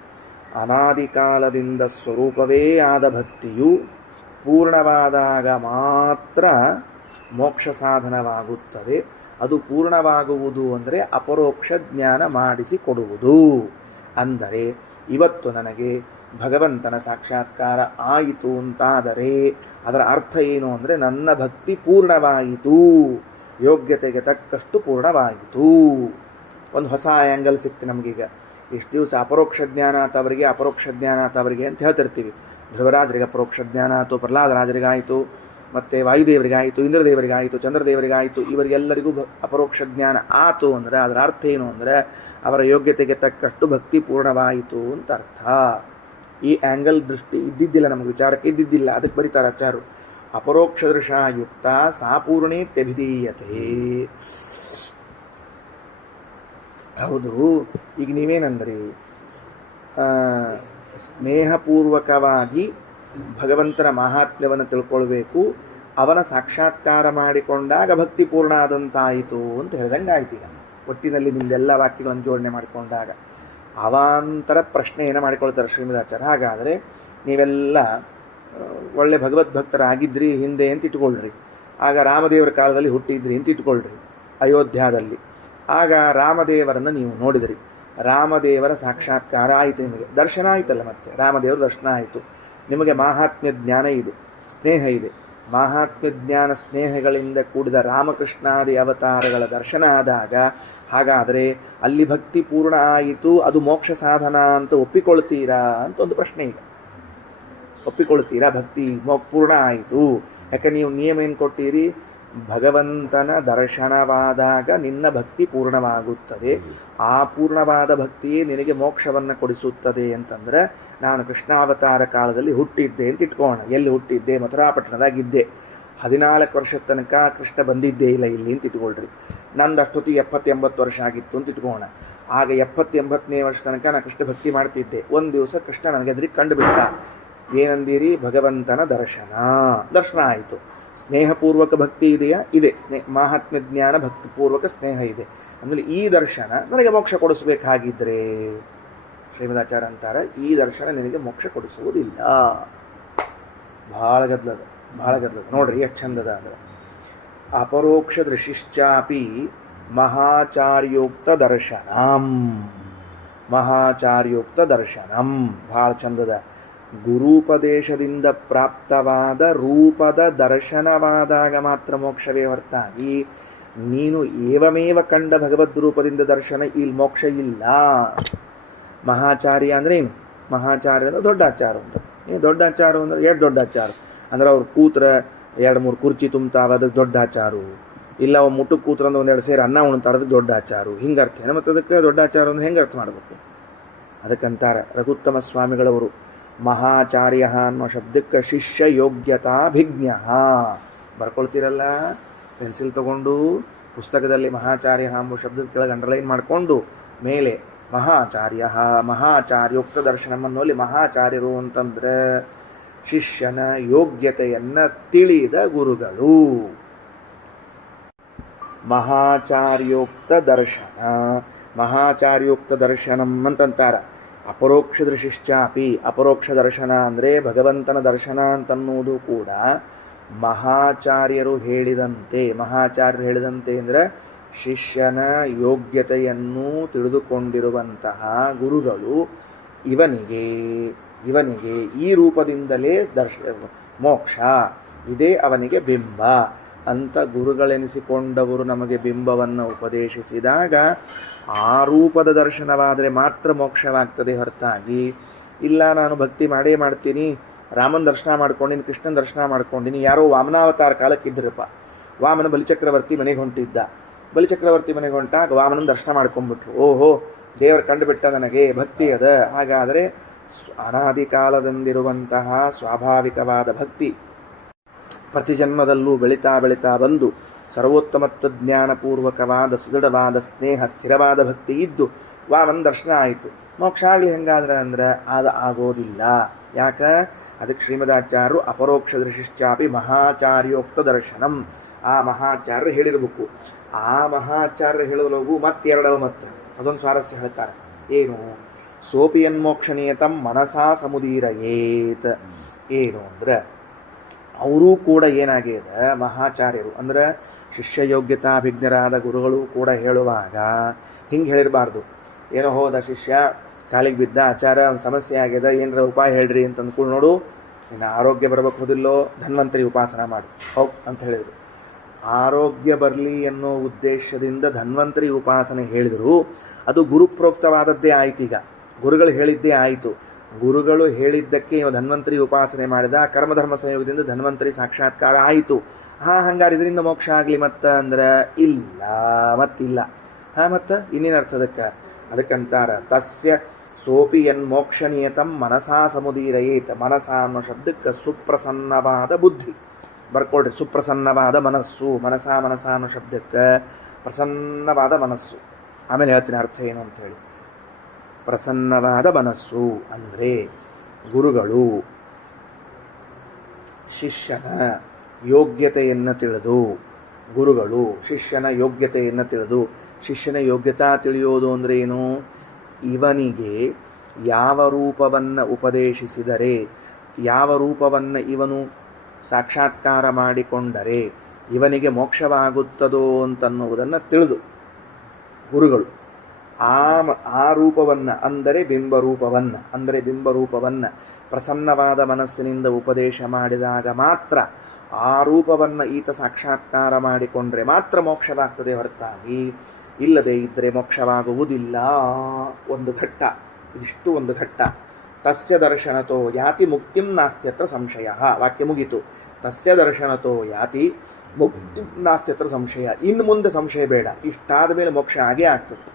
ಅನಾದಿ ಕಾಲದಿಂದ ಸ್ವರೂಪವೇ ಆದ ಭಕ್ತಿಯು ಪೂರ್ಣವಾದಾಗ ಮಾತ್ರ ಮೋಕ್ಷ ಸಾಧನವಾಗುತ್ತದೆ. ಅದು ಪೂರ್ಣವಾಗುವುದು ಅಂದರೆ ಅಪರೋಕ್ಷ ಜ್ಞಾನ ಮಾಡಿಸಿಕೊಡುವುದು. ಅಂದರೆ ಇವತ್ತು ನನಗೆ ಭಗವಂತನ ಸಾಕ್ಷಾತ್ಕಾರ ಆಯಿತು ಅಂತಾದರೆ ಅದರ ಅರ್ಥ ಏನು ಅಂದರೆ, ನನ್ನ ಭಕ್ತಿ ಪೂರ್ಣವಾಯಿತು, ಯೋಗ್ಯತೆಗೆ ತಕ್ಕಷ್ಟು ಪೂರ್ಣವಾಯಿತು. ಒಂದು ಹೊಸ ಆ್ಯಂಗಲ್ ಸಿಕ್ತು ನಮಗೀಗ. ಇಷ್ಟು ದಿವಸ ಅಪರೋಕ್ಷ ಜ್ಞಾನ ಆತವರಿಗೆ ಅಂತ ಹೇಳ್ತಿರ್ತೀವಿ. ಧ್ರುವರಾಜರಿಗೆ ಅಪರೋಕ್ಷ ಜ್ಞಾನ ಆಯಿತು, ಪ್ರಹ್ಲಾದರಾಜರಿಗಾಯಿತು, ಮತ್ತು ವಾಯುದೇವರಿಗಾಯಿತು, ಇಂದ್ರದೇವರಿಗಾಯಿತು, ಚಂದ್ರದೇವರಿಗಾಯಿತು, ಇವರಿಗೆಲ್ಲರಿಗೂ ಅಪರೋಕ್ಷ ಜ್ಞಾನ ಆತು ಅಂದರೆ ಅದರ ಅರ್ಥ ಏನು ಅಂದರೆ ಅವರ ಯೋಗ್ಯತೆಗೆ ತಕ್ಕಷ್ಟು ಭಕ್ತಿ ಪೂರ್ಣವಾಯಿತು ಅಂತ ಅರ್ಥ. ಈ ಆ್ಯಂಗಲ್ ದೃಷ್ಟಿ ಇದ್ದಿದ್ದಿಲ್ಲ, ನಮಗೆ ವಿಚಾರಕ್ಕೆ ಇದ್ದಿದ್ದಿಲ್ಲ. ಅದಕ್ಕೆ ಬರೀತಾರೆ ಆಚಾರ್ಯರು, ಅಪರೋಕ್ಷ ದೃಶಾಯುಕ್ತ ಸಾಪೂರ್ಣೇತ್ಯಭಿಧೀಯತೆ. ಹೌದು, ಈಗ ನೀವೇನಂದ್ರಿ, ಸ್ನೇಹಪೂರ್ವಕವಾಗಿ ಭಗವಂತನ ಮಹಾತ್ಮ್ಯವನ್ನು ತಿಳ್ಕೊಳ್ಬೇಕು, ಅವನ ಸಾಕ್ಷಾತ್ಕಾರ ಮಾಡಿಕೊಂಡಾಗ ಭಕ್ತಿ ಪೂರ್ಣ ಆದಂತಾಯಿತು ಅಂತ ಹೇಳ್ದಂಗೆ ಆಯ್ತು. ಈಗ ಒಟ್ಟಿನಲ್ಲಿ ನಿಮ್ದೆಲ್ಲ ವಾಕ್ಯಗಳನ್ನು ಜೋಡಣೆ ಮಾಡಿಕೊಂಡಾಗ ಅವಾಂತರ ಪ್ರಶ್ನೆಯನ್ನು ಮಾಡಿಕೊಳ್ತಾರೆ ಶ್ರೀಮದಾಚಾರ್ಯ. ಹಾಗಾದರೆ ನೀವೆಲ್ಲ ಒಳ್ಳೆ ಭಗವದ್ಭಕ್ತರಾಗಿದ್ರಿ ಹಿಂದೆ ಅಂತ ಇಟ್ಕೊಳ್ರಿ. ಆಗ ರಾಮದೇವರ ಕಾಲದಲ್ಲಿ ಹುಟ್ಟಿದ್ರಿ ಅಂತ ಇಟ್ಕೊಳ್ರಿ, ಅಯೋಧ್ಯಾದಲ್ಲಿ. ಆಗ ರಾಮದೇವರನ್ನು ನೀವು ನೋಡಿದ್ರಿ, ರಾಮದೇವರ ಸಾಕ್ಷಾತ್ಕಾರ ಆಯಿತು, ನಿಮಗೆ ದರ್ಶನ ಆಯಿತಲ್ಲ, ಮತ್ತೆ ರಾಮದೇವರ ದರ್ಶನ ಆಯಿತು, ನಿಮಗೆ ಮಾಹಾತ್ಮ್ಯ ಜ್ಞಾನ ಇದೆ, ಸ್ನೇಹ ಇದೆ. ಮಾಹಾತ್ಮ್ಯ ಜ್ಞಾನ ಸ್ನೇಹಗಳಿಂದ ಕೂಡಿದ ರಾಮಕೃಷ್ಣಾದಿ ಅವತಾರಗಳ ದರ್ಶನ ಆದಾಗ ಹಾಗಾದರೆ ಅಲ್ಲಿ ಭಕ್ತಿ ಪೂರ್ಣ ಆಯಿತು, ಅದು ಮೋಕ್ಷ ಸಾಧನ ಅಂತ ಒಪ್ಪಿಕೊಳ್ತೀರಾ ಅಂತ ಒಂದು ಪ್ರಶ್ನೆ ಈಗ. ಒಪ್ಪಿಕೊಳ್ತೀರಾ ಭಕ್ತಿ ಪೂರ್ಣ ಆಯಿತು? ಯಾಕೆ ನೀವು ನಿಯಮ ಏನು ಕೊಟ್ಟಿರಿ? ಭಗವಂತನ ದರ್ಶನವಾದಾಗ ನಿನ್ನ ಭಕ್ತಿ ಪೂರ್ಣವಾಗುತ್ತದೆ, ಆ ಪೂರ್ಣವಾದ ಭಕ್ತಿಯೇ ನಿನಗೆ ಮೋಕ್ಷವನ್ನು ಕೊಡಿಸುತ್ತದೆ ಅಂತಂದರೆ, ನಾನು ಕೃಷ್ಣಾವತಾರ ಕಾಲದಲ್ಲಿ ಹುಟ್ಟಿದ್ದೆ ಅಂತ ಇಟ್ಕೋಣ. ಎಲ್ಲಿ ಹುಟ್ಟಿದ್ದೆ? ಮಥುರಾಪಟ್ಟಣದಾಗಿದ್ದೆ. 14 ವರ್ಷದ ತನಕ ಕೃಷ್ಣ ಬಂದಿದ್ದೇ ಇಲ್ಲ ಇಲ್ಲಿ ಅಂತ ಇಟ್ಕೊಳ್ರಿ. ನಂದು ಅಷ್ಟೊತ್ತಿಗೆ 70-80 ವರ್ಷ ಆಗಿತ್ತು ಅಂತ ಇಟ್ಕೋಣ. ಆಗ 70-80ನೇ ವರ್ಷ ತನಕ ನಾನು ಕೃಷ್ಣ ಭಕ್ತಿ ಮಾಡ್ತಿದ್ದೆ. ಒಂದು ದಿವಸ ಕೃಷ್ಣ ನನಗೆ ಎದುರಿಗೆ ಕಂಡುಬಿಟ್ಟ. ಏನಂದಿರಿ? ಭಗವಂತನ ದರ್ಶನ ಆಯಿತು. ಸ್ನೇಹಪೂರ್ವಕ ಭಕ್ತಿ ಇದೆಯಾ? ಇದೆ. ಮಾಹಾತ್ಮ್ಯ ಜ್ಞಾನ ಭಕ್ತಿಪೂರ್ವಕ ಸ್ನೇಹ ಇದೆ. ಆಮೇಲೆ ಈ ದರ್ಶನ ನನಗೆ ಮೋಕ್ಷ ಕೊಡಿಸಬೇಕಾಗಿದ್ದರೆ ಶ್ರೀಮದಾಚಾರ್ಯ ಅಂತಾರೆ, ಈ ದರ್ಶನ ನಿನಗೆ ಮೋಕ್ಷ ಕೊಡಿಸುವುದಿಲ್ಲ. ಭಾಳ ಗದ್ಲದ ನೋಡ್ರಿ ಎಷ್ಟು ಚಂದದ ಅಂದರೆ, ಅಪರೋಕ್ಷ ದೃಶಿಶ್ಚಾಪಿ ಮಹಾಚಾರ್ಯೋಕ್ತ ದರ್ಶನಂ. ಭಾಳ ಚಂದದ. ಗುರುಪದೇಶದಿಂದ ಪ್ರಾಪ್ತವಾದ ರೂಪದ ದರ್ಶನವಾದಾಗ ಮಾತ್ರ ಮೋಕ್ಷವೇ ಹೊರತಾಗಿ ನೀನು ಏವಮೇವ ಕಂಡ ಭಗವದ್ ರೂಪದಿಂದ ದರ್ಶನ ಇಲ್ಲಿ ಮೋಕ್ಷ ಇಲ್ಲ. ಮಹಾಚಾರ್ಯ ಅಂದರೆ ಏನು? ಮಹಾಚಾರ್ಯ ಅಂದರೆ ದೊಡ್ಡ ಆಚಾರ ಅಂತ. ದೊಡ್ಡ ಆಚಾರ ಅಂದರೆ ಎಷ್ಟು ದೊಡ್ಡ ಆಚಾರ ಅಂದ್ರೆ ಅವ್ರು ಕೂತ್ರ 2-3 ಕುರ್ಚಿ ತುಂಬ್ತಾವ, ಅದಕ್ಕೆ ದೊಡ್ಡ ಆಚಾರು. ಇಲ್ಲ ಅವ ಮುಟ್ಟಕ್ಕೆ ಕೂತ್ರ ಅಂದ್ರೆ 1-2 ಸೇರಿ ಅನ್ನ ಉಣ್ತಾರ, ಅದಕ್ಕೆ ದೊಡ್ಡ ಆಚಾರು. ಹಿಂಗೆ ಅರ್ಥ ಏನು? ಮತ್ತು ಅದಕ್ಕೆ ದೊಡ್ಡ ಆಚಾರ ಅಂದ್ರೆ ಹೆಂಗೆ ಅರ್ಥ ಮಾಡಬೇಕು? ಅದಕ್ಕಂತಾರೆ ರಘುತ್ತಮ ಸ್ವಾಮಿಗಳವರು, ಮಹಾಚಾರ್ಯ ಅನ್ನೋ ಶಬ್ದಕ್ಕೆ ಶಿಷ್ಯ ಯೋಗ್ಯತಾಭಿಜ್ಞ. ಬರ್ಕೊಳ್ತೀರಲ್ಲ ಪೆನ್ಸಿಲ್ ತಗೊಂಡು ಪುಸ್ತಕದಲ್ಲಿ ಮಹಾಚಾರ್ಯ ಎಂಬ ಶಬ್ದದ ಕೆಳಗೆ ಅಂಡರ್ಲೈನ್ ಮಾಡಿಕೊಂಡು ಮೇಲೆ ಮಹಾಚಾರ್ಯೋಕ್ತ ದರ್ಶನಂ ಅನ್ನೋಲ್ಲಿ ಮಹಾಚಾರ್ಯರು ಅಂತಂದ್ರೆ ಶಿಷ್ಯನ ಯೋಗ್ಯತೆಯನ್ನು ತಿಳಿದ ಗುರುಗಳು. ಮಹಾಚಾರ್ಯೋಕ್ತ ದರ್ಶನಂ ಅಂತಂತಾರೆ. ಅಪರೋಕ್ಷ ದೃಶಿಶ್ಚಾಪಿ, ಅಪರೋಕ್ಷ ದರ್ಶನ ಅಂದರೆ ಭಗವಂತನ ದರ್ಶನ ಅಂತನ್ನುವುದು ಕೂಡ ಮಹಾಚಾರ್ಯರು ಹೇಳಿದಂತೆ ಅಂದರೆ ಶಿಷ್ಯನ ಯೋಗ್ಯತೆಯನ್ನು ತಿಳಿದುಕೊಂಡಿರುವಂತಹ ಗುರುಗಳು ಇವನಿಗೆ ಈ ರೂಪದಿಂದಲೇ ಮೋಕ್ಷ ಇದೇ ಅವನಿಗೆ ಬಿಂಬ ಅಂತ ಗುರುಗಳೆನಿಸಿಕೊಂಡವರು ನಮಗೆ ಬಿಂಬವನ್ನು ಉಪದೇಶಿಸಿದಾಗ ಆ ರೂಪದ ದರ್ಶನವಾದರೆ ಮಾತ್ರ ಮೋಕ್ಷವಾಗ್ತದೆ ಹೊರತಾಗಿ ಇಲ್ಲ ನಾನು ಭಕ್ತಿ ಮಾಡೇ ಮಾಡ್ತೀನಿ, ರಾಮನ ದರ್ಶನ ಮಾಡ್ಕೊಂಡಿನಿ, ಕೃಷ್ಣನ ದರ್ಶನ ಮಾಡ್ಕೊಂಡಿನಿ. ಯಾರೋ ವಾಮನಾವತಾರ ಕಾಲಕ್ಕೆ ಇದ್ರಪ್ಪ, ವಾಮನ ಬಲಿಚಕ್ರವರ್ತಿ ಮನೆಗೆ ಹೊಂಟಿದ್ದ. ಬಲಿಚಕ್ರವರ್ತಿ ಮನೆಗೆ ಹೊಂಟಾಗ ವಾಮನನ ದರ್ಶನ ಮಾಡ್ಕೊಂಡ್ಬಿಟ್ರು. ಓಹೋ, ದೇವರು ಕಂಡುಬಿಟ್ಟ, ನನಗೆ ಭಕ್ತಿ ಅದ. ಹಾಗಾದರೆ ಅನಾದಿ ಕಾಲದಿಂದಿರುವಂತಹ ಸ್ವಾಭಾವಿಕವಾದ ಭಕ್ತಿ ಪ್ರತಿ ಜನ್ಮದಲ್ಲೂ ಬೆಳೀತಾ ಬಂದು ಸರ್ವೋತ್ತಮತ್ವ ಜ್ಞಾನಪೂರ್ವಕವಾದ ಸುದೃಢವಾದ ಸ್ನೇಹ ಸ್ಥಿರವಾದ ಭಕ್ತಿ ಇದ್ದು ವಾಮನ ದರ್ಶನ ಆಯಿತು. ಮೋಕ್ಷ ಆಗಲಿ ಹೆಂಗಾದ್ರೆ ಅಂದರೆ ಅದು ಆಗೋದಿಲ್ಲ. ಯಾಕೆ? ಅದಕ್ಕೆ ಶ್ರೀಮದಾಚಾರ್ಯರು ಅಪರೋಕ್ಷ ದೃಶಿಶ್ಚಾಪಿ ಮಹಾಚಾರ್ಯೋಕ್ತ ದರ್ಶನಂ. ಆ ಮಹಾಚಾರ್ಯರು ಹೇಳಿರಬೇಕು. ಆ ಮಹಾಚಾರ್ಯರು ಹೇಳಿದ್ರೋಗು ಮತ್ತೆರಡವ ಮತ್ತೆ ಅದೊಂದು ಸ್ವಾರಸ್ಯ ಹೇಳ್ತಾರೆ. ಏನು? ಸೋಪಿಯನ್ಮೋಕ್ಷಣೀಯತಂ ಮನಸಾ ಸಮುದೀರಯೇತ್. ಏನು ಅಂದರೆ ಅವರೂ ಕೂಡ ಏನಾಗಿದೆ, ಮಹಾಚಾರ್ಯರು ಅಂದರೆ ಶಿಷ್ಯ ಯೋಗ್ಯತಾಭಿಜ್ಞರಾದ ಗುರುಗಳು ಕೂಡ ಹೇಳುವಾಗ ಹಿಂಗೆ ಹೇಳಿರಬಾರ್ದು. ಏನೋ ಹೋದ ಶಿಷ್ಯ ಕಾಲಿಗೆ ಬಿದ್ದ, ಆಚಾರ ಒಂದು ಸಮಸ್ಯೆ ಆಗಿದೆ, ಏನರ ಉಪಾಯ ಹೇಳ್ರಿ ಅಂತ ಅಂದ್ಕೊಂಡು, ನೋಡು ಇನ್ನು ಆರೋಗ್ಯ ಬರಬೇಕು ಹೋದಿಲ್ಲೋ, ಧನ್ವಂತರಿ ಉಪಾಸನ ಮಾಡಿ ಹೋಗ್ ಅಂತ ಹೇಳಿದರು. ಆರೋಗ್ಯ ಬರಲಿ ಅನ್ನೋ ಉದ್ದೇಶದಿಂದ ಧನ್ವಂತರಿ ಉಪಾಸನೆ ಹೇಳಿದರು. ಅದು ಗುರುಪ್ರೋಕ್ತವಾದದ್ದೇ ಆಯ್ತು. ಈಗ ಗುರುಗಳು ಹೇಳಿದ್ದೇ ಆಯಿತು. ಗುರುಗಳು ಹೇಳಿದ್ದಕ್ಕೆ ಇವ ಧನ್ವಂತರಿ ಉಪಾಸನೆ ಮಾಡಿದ, ಕರ್ಮಧರ್ಮ ಸಂಯೋಗದಿಂದ ಧನ್ವಂತರಿ ಸಾಕ್ಷಾತ್ಕಾರ ಆಯಿತು. ಹಂಗಾರೆ ಇದರಿಂದ ಮೋಕ್ಷ ಆಗಲಿ ಮತ್ತ ಅಂದ್ರೆ ಇಲ್ಲ, ಮತ್ತಿಲ್ಲ. ಮತ್ತು ಇನ್ನೇನು ಅರ್ಥ ಅದಕ್ಕಂತಾರ ತಸ್ಯ ಸೋಪಿ ಮೋಕ್ಷ ನಿಯತಂ ಮನಸಾ ಸಮುದೀರಯೇತ್. ಮನಸ ಅನ್ನೋ ಶಬ್ದಕ್ಕೆ ಸುಪ್ರಸನ್ನವಾದ ಬುದ್ಧಿ ಬರ್ಕೊಳ್ರಿ. ಸುಪ್ರಸನ್ನವಾದ ಮನಸ್ಸು, ಮನಸ ಅನ್ನೋ ಶಬ್ದಕ್ಕೆ ಪ್ರಸನ್ನವಾದ ಮನಸ್ಸು. ಆಮೇಲೆ ಹೇಳ್ತೀನಿ ಅರ್ಥ ಏನು ಅಂತ ಹೇಳಿ. ಪ್ರಸನ್ನವಾದ ಮನಸ್ಸು ಅಂದರೆ ಗುರುಗಳು ಶಿಷ್ಯನ ಯೋಗ್ಯತೆಯನ್ನು ತಿಳಿದು, ಗುರುಗಳು ಶಿಷ್ಯನ ಯೋಗ್ಯತೆಯನ್ನು ತಿಳಿದು, ಶಿಷ್ಯನ ಯೋಗ್ಯತಾ ತಿಳಿಯೋದು ಅಂದರೆ ಏನು? ಇವನಿಗೆ ಯಾವ ರೂಪವನ್ನು ಉಪದೇಶಿಸಿದರೆ, ಯಾವ ರೂಪವನ್ನು ಇವನು ಸಾಕ್ಷಾತ್ಕಾರ ಮಾಡಿಕೊಂಡರೆ ಇವನಿಗೆ ಮೋಕ್ಷವಾಗುತ್ತದೋ ಅಂತನ್ನುವುದನ್ನು ತಿಳಿದು ಗುರುಗಳು ಆ ರೂಪವನ್ನು ಅಂದರೆ ಬಿಂಬರೂಪವನ್ನು ಪ್ರಸನ್ನವಾದ ಮನಸ್ಸಿನಿಂದ ಉಪದೇಶ ಮಾಡಿದಾಗ ಮಾತ್ರ ಆ ರೂಪವನ್ನು ಈತ ಸಾಕ್ಷಾತ್ಕಾರ ಮಾಡಿಕೊಂಡ್ರೆ ಮಾತ್ರ ಮೋಕ್ಷವಾಗ್ತದೆ, ಹೊರತಾಗಿ ಇಲ್ಲದೆ ಇದ್ದರೆ ಮೋಕ್ಷವಾಗುವುದಿಲ್ಲ. ಒಂದು ಘಟ್ಟ, ಇದಿಷ್ಟು ಒಂದು ಘಟ್ಟ. ತಸ್ಯ ದರ್ಶನತೋ ಯಾತಿ ಮುಕ್ತಿಂ ನಾಸ್ತ್ಯತ್ರ ಸಂಶಯ. ವಾಕ್ಯ ಮುಗಿತು. ತಸ್ಯ ದರ್ಶನತೋ ಯಾತಿ ಮುಕ್ತಿಂ ನಾಸ್ತ್ಯತ್ರ ಸಂಶಯ. ಇನ್ನು ಮುಂದೆ ಸಂಶಯ ಬೇಡ, ಇಷ್ಟಾದ ಮೇಲೆ ಮೋಕ್ಷ ಆಗೇ ಆಗ್ತದೆ.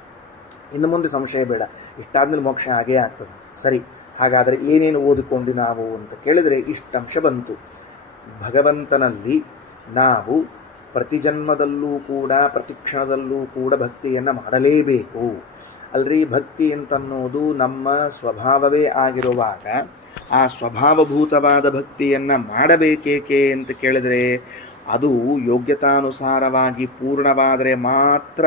ಇನ್ನು ಮುಂದೆ ಸಂಶಯ ಬೇಡ, ಇಷ್ಟಾದ್ಮೇಲೆ ಮೋಕ್ಷ ಆಗೇ ಆಗ್ತದೆ. ಸರಿ, ಹಾಗಾದರೆ ಏನೇನು ಓದಿಕೊಂಡು ನಾವು ಅಂತ ಕೇಳಿದರೆ ಇಷ್ಟಂಶ ಬಂತು. ಭಗವಂತನಲ್ಲಿ ನಾವು ಪ್ರತಿ ಜನ್ಮದಲ್ಲೂ ಕೂಡ ಪ್ರತಿ ಕ್ಷಣದಲ್ಲೂ ಕೂಡ ಭಕ್ತಿಯನ್ನು ಮಾಡಲೇಬೇಕು ಅಲ್ರಿ. ಭಕ್ತಿ ಅಂತನ್ನೋದು ನಮ್ಮ ಸ್ವಭಾವವೇ ಆಗಿರುವಾಗ ಆ ಸ್ವಭಾವಭೂತವಾದ ಭಕ್ತಿಯನ್ನು ಮಾಡಬೇಕೇಕೆ ಅಂತ ಕೇಳಿದರೆ ಅದು ಯೋಗ್ಯತಾನುಸಾರವಾಗಿ ಪೂರ್ಣವಾದರೆ ಮಾತ್ರ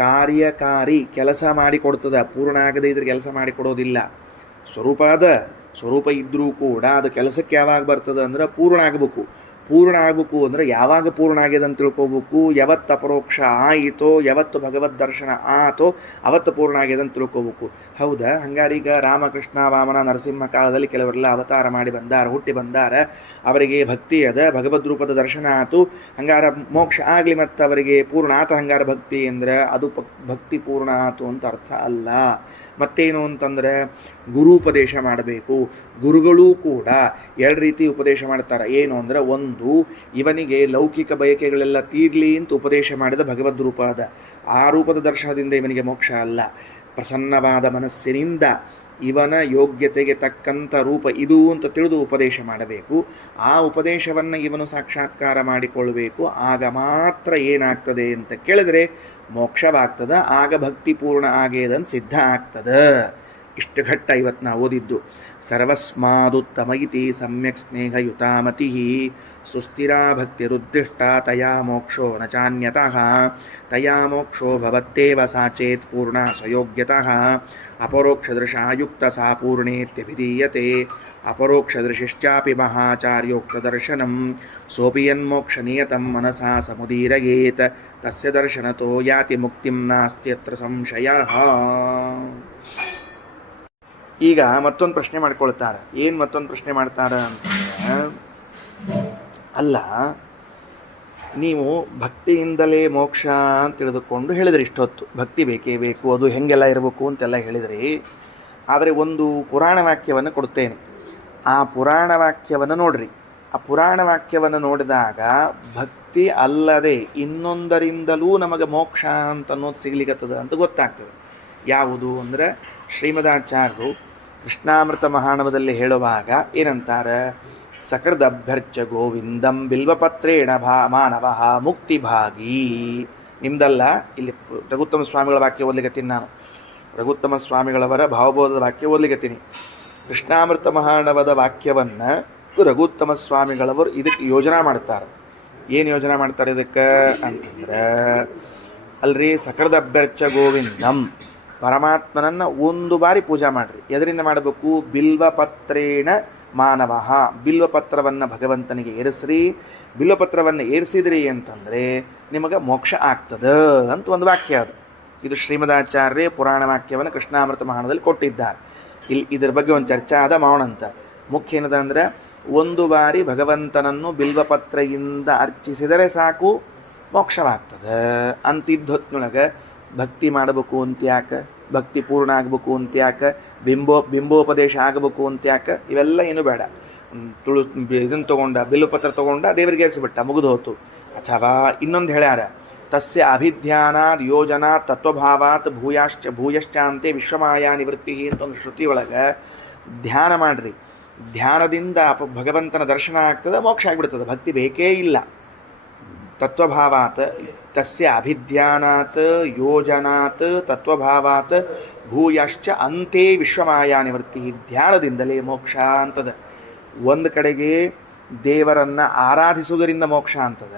ಕಾರ್ಯಕಾರಿ ಕೆಲಸ ಮಾಡಿಕೊಡ್ತದೆ. ಪೂರ್ಣ ಆಗದೇ ಇದ್ರೆ ಕೆಲಸ ಮಾಡಿಕೊಡೋದಿಲ್ಲ. ಸ್ವರೂಪ ಇದ್ದರೂ ಕೂಡ ಅದು ಕೆಲಸಕ್ಕೆ ಯಾವಾಗ ಬರ್ತದೆ ಅಂದ್ರೆ ಪೂರ್ಣ ಆಗಬೇಕು. ಅಂದರೆ ಯಾವಾಗ ಪೂರ್ಣ ಆಗಿದೆ ಅಂತ ತಿಳ್ಕೋಬೇಕು. ಯಾವತ್ತು ಅಪರೋಕ್ಷ ಆಯಿತೋ, ಯಾವತ್ತು ಭಗವದ್ ದರ್ಶನ ಆತೋ ಅವತ್ತು ಪೂರ್ಣ ಆಗಿದೆ ಅಂತ ತಿಳ್ಕೋಬೇಕು. ಹೌದಾ? ಹಂಗಾರೀಗ ರಾಮಕೃಷ್ಣ ವಾಮನ ನರಸಿಂಹ ಕಾಲದಲ್ಲಿ ಕೆಲವರೆಲ್ಲ ಅವತಾರ ಮಾಡಿ ಬಂದಾರ, ಹುಟ್ಟಿ ಬಂದಾರ, ಅವರಿಗೆ ಭಕ್ತಿ ಅದ, ಭಗವದ್ ರೂಪದ ದರ್ಶನ ಆತು, ಹಂಗಾರ ಮೋಕ್ಷ ಆಗಲಿ ಮತ್ತು ಅವರಿಗೆ ಪೂರ್ಣ ಆತ. ಹಂಗಾರ ಭಕ್ತಿ ಅಂದರೆ ಅದು ಭಕ್ತಿ ಪೂರ್ಣ ಆತು ಅಂತ ಅರ್ಥ ಅಲ್ಲ. ಮತ್ತೇನು ಅಂತಂದರೆ ಗುರುಪದೇಶ ಮಾಡಬೇಕು. ಗುರುಗಳೂ ಕೂಡ ಎರಡು ರೀತಿ ಉಪದೇಶ ಮಾಡ್ತಾರೆ. ಏನು ಅಂದರೆ, ಒಂದು ಇವನಿಗೆ ಲೌಕಿಕ ಬಯಕೆಗಳೆಲ್ಲ ತೀರ್ಲಿ ಅಂತ ಉಪದೇಶ ಮಾಡಿದ ಭಗವದ್ ರೂಪ ಅದ. ಆ ರೂಪದ ದರ್ಶನದಿಂದ ಇವನಿಗೆ ಮೋಕ್ಷ ಅಲ್ಲ. ಪ್ರಸನ್ನವಾದ ಮನಸ್ಸಿನಿಂದ ಇವನ ಯೋಗ್ಯತೆಗೆ ತಕ್ಕಂಥ ರೂಪ ಇದು ಅಂತ ತಿಳಿದು ಉಪದೇಶ ಮಾಡಬೇಕು. ಆ ಉಪದೇಶವನ್ನು ಇವನು ಸಾಕ್ಷಾತ್ಕಾರ ಮಾಡಿಕೊಳ್ಬೇಕು. ಆಗ ಮಾತ್ರ ಏನಾಗ್ತದೆ ಅಂತ ಕೇಳಿದ್ರೆ ಮೋಕ್ಷವಾಗ್ತದೆ. ಆಗ ಭಕ್ತಿ ಪೂರ್ಣ ಆಗೇದಂತ ಸಿದ್ಧ ಆಗ್ತದೆ. ಇಷ್ಟು ಘಟ್ಟ ಇವತ್ತು ನಾವು ಓದಿದ್ದು. ಸರ್ವಸ್ಮಾದುತ್ತಮ ಇತಿ ಸಮ್ಯಕ್ ಸ್ನೇಹಯುತಾಮತಿ ಸುಸ್ಥಿರಾ ಭಕ್ತಿರುದ್ದಿಷ್ಟ ತಯಾ ಮೋಕ್ಷೋ ನ ಚಾನ್ಯತಃ. ತಯಾ ಮೋಕ್ಷೋ ಭವತ್ತೇವ ಸಾ ಚೇತ್ ಪೂರ್ಣ ಸ್ವಯೋಗ್ಯತಃ. ಅಪರೋಕ್ಷದೃಶಾಯುಕ್ತ ಸಾ ಪೂರ್ಣೇತ್ಯಭಿಧೀಯತೆ. ಅಪರೋಕ್ಷದೃಶಿಶ್ಚಾಪಿ ಮಹಾಚಾರ್ಯೋಕ್ತದರ್ಶನಂ ಸೋಪಿ ಯನ್ಮೋಕ್ಷನಿಯತಂ ಮನಸಾ ಸಮುದೀರಯೇತ್. ತಸ್ಯ ದರ್ಶನತೋ ಯಾತಿ ಮುಕ್ತಿಂ ನಾಸ್ತ್ಯತ್ರ ಸಂಶಯಃ. ಈಗ ಮತ್ತೊಂದು ಪ್ರಶ್ನೆ ಮಾಡ್ಕೊಳ್ತಾರೆ. ಏನು ಮತ್ತೊಂದು ಪ್ರಶ್ನೆ ಮಾಡ್ತಾರೆ ಅಂತಂದ್ರೆ, ಅಲ್ಲ ನೀವು ಭಕ್ತಿಯಿಂದಲೇ ಮೋಕ್ಷ ಅಂತ ತಿಳಿದುಕೊಂಡು ಹೇಳಿದ್ರಿ ಇಷ್ಟೊತ್ತು. ಭಕ್ತಿ ಬೇಕೇ ಬೇಕು, ಅದು ಹೆಂಗೆಲ್ಲ ಇರಬೇಕು ಅಂತೆಲ್ಲ ಹೇಳಿದ್ರಿ. ಆದರೆ ಒಂದು ಪುರಾಣ ವಾಕ್ಯವನ್ನು ಕೊಡ್ತೇನೆ. ಆ ಪುರಾಣ ವಾಕ್ಯವನ್ನು ನೋಡ್ರಿ. ಆ ಪುರಾಣ ವಾಕ್ಯವನ್ನು ನೋಡಿದಾಗ ಭಕ್ತಿ ಅಲ್ಲದೆ ಇನ್ನೊಂದರಿಂದಲೂ ನಮಗೆ ಮೋಕ್ಷ ಅಂತನ್ನೋದು ಸಿಗ್ಲಿಕ್ಕತ್ತದ ಅಂತ ಗೊತ್ತಾಗ್ತದೆ. ಯಾವುದು ಅಂದರೆ, ಶ್ರೀಮದಾಚಾರ್ಯರು ಕೃಷ್ಣಾಮೃತ ಮಹಾಣವದಲ್ಲಿ ಹೇಳುವಾಗ ಏನಂತಾರೆ? ಸಕೃದಭ್ಯರ್ಚ ಗೋವಿಂದಂ ಬಿಲ್ವಪತ್ರೇಣ ಮಾನವ ಮುಕ್ತಿಭಾಗಿ. ನಿಮ್ದಲ್ಲ, ಇಲ್ಲಿ ರಘುತ್ತಮ ಸ್ವಾಮಿಗಳ ವಾಕ್ಯ ಓದ್ಲಿಕತ್ತೀನಿ ನಾನು. ರಘುತ್ತಮ ಸ್ವಾಮಿಗಳವರ ಭಾವಬೋಧದ ವಾಕ್ಯ ಓದ್ಲಿಕತ್ತೀನಿ. ಕೃಷ್ಣಾಮೃತ ಮಹಾಣವದ ವಾಕ್ಯವನ್ನು ರಘುತ್ತಮ ಸ್ವಾಮಿಗಳವರು ಇದಕ್ಕೆ ಯೋಜನಾ ಮಾಡ್ತಾರೆ. ಏನು ಯೋಜನಾ ಮಾಡ್ತಾರೆ ಇದಕ್ಕೆ ಅಂತಂದ್ರೆ, ಅಲ್ರಿ ಸಕೃದಭ್ಯರ್ಚ ಗೋವಿಂದಂ, ಪರಮಾತ್ಮನನ್ನು ಒಂದು ಬಾರಿ ಪೂಜಾ ಮಾಡ್ರಿ. ಎದರಿಂದ ಮಾಡಬೇಕು? ಬಿಲ್ವಪತ್ರೇಣ ಮಾನವ. ಬಿಲ್ವಪತ್ರವನ್ನು ಭಗವಂತನಿಗೆ ಏರಿಸ್ರಿ. ಬಿಲ್ವಪತ್ರವನ್ನು ಏರಿಸಿದ್ರಿ ಅಂತಂದರೆ ನಿಮಗೆ ಮೋಕ್ಷ ಆಗ್ತದ ಅಂತ ಒಂದು ವಾಕ್ಯ ಅದು. ಇದು ಶ್ರೀಮದಾಚಾರ್ಯ ಪುರಾಣ ವಾಕ್ಯವನ್ನು ಕೃಷ್ಣಾಮೃತ ಮಹಾಣದಲ್ಲಿ ಕೊಟ್ಟಿದ್ದಾರೆ. ಇಲ್ಲಿ ಇದರ ಬಗ್ಗೆ ಒಂದು ಚರ್ಚೆ ಆದ ಮಾಡೋಣಂತ. ಮುಖ್ಯ ಏನದ ಅಂದರೆ, ಒಂದು ಬಾರಿ ಭಗವಂತನನ್ನು ಬಿಲ್ವಪತ್ರೆಯಿಂದ ಅರ್ಚಿಸಿದರೆ ಸಾಕು ಮೋಕ್ಷವಾಗ್ತದೆ ಅಂತಿದ್ದ ಹೊತ್ತಿನೊಳಗೆ ಭಕ್ತಿ ಮಾಡಬೇಕು ಅಂತ ಯಾಕೆ? ಭಕ್ತಿ ಪೂರ್ಣ ಆಗಬೇಕು ಅಂತ ಯಾಕೆ, ಬಿಂಬೋಪದೇಶ ಆಗಬೇಕು ಅಂತ ಯಾಕೆ, ಇವೆಲ್ಲ ಏನು ಬೇಡ. ಇದನ್ನು ತೊಗೊಂಡ, ಬಿಲ್ಲುಪತ್ರ ತೊಗೊಂಡ, ದೇವರಿಗೆ ಏರಿಸಿಬಿಟ್ಟ, ಮುಗಿದು ಹೋತು. ಅಥವಾ ಇನ್ನೊಂದು ಹೇಳ್ಯಾರ, ತಸ್ಯ ಅಭಿಧ್ಯಾನಾದ್ ಯೋಜನಾ ತತ್ವಭಾವಾತ್ ಭೂಯಶ್ಚಾಂತೆ ವಿಶ್ವಮಾಯಾ ನಿವೃತ್ತಿ ಅಂತ ಒಂದು ಶ್ರುತಿ ಒಳಗೆ ಧ್ಯಾನ ಮಾಡ್ರಿ. ಧ್ಯಾನದಿಂದ ಭಗವಂತನ ದರ್ಶನ ಆಗ್ತದೆ, ಮೋಕ್ಷ ಆಗಿಬಿಡ್ತದೆ, ಭಕ್ತಿ ಬೇಕೇ ಇಲ್ಲ. ತತ್ವಭಾವಾತ್ ತಸ್ಯ ಅಭಿಧ್ಯಾನಾತ್ ಯೋಜನಾತ್ ತತ್ವಭಾವಾತ್ ಭೂಯಶ್ಚ ಅಂತೆ ವಿಶ್ವಮಾಯಾ ನಿವೃತ್ತಿ. ಧ್ಯಾನದಿಂದಲೇ ಮೋಕ್ಷ ಅಂತದ. ಒಂದು ಕಡೆಗೆ ದೇವರನ್ನು ಆರಾಧಿಸುವುದರಿಂದ ಮೋಕ್ಷ ಅಂತದ,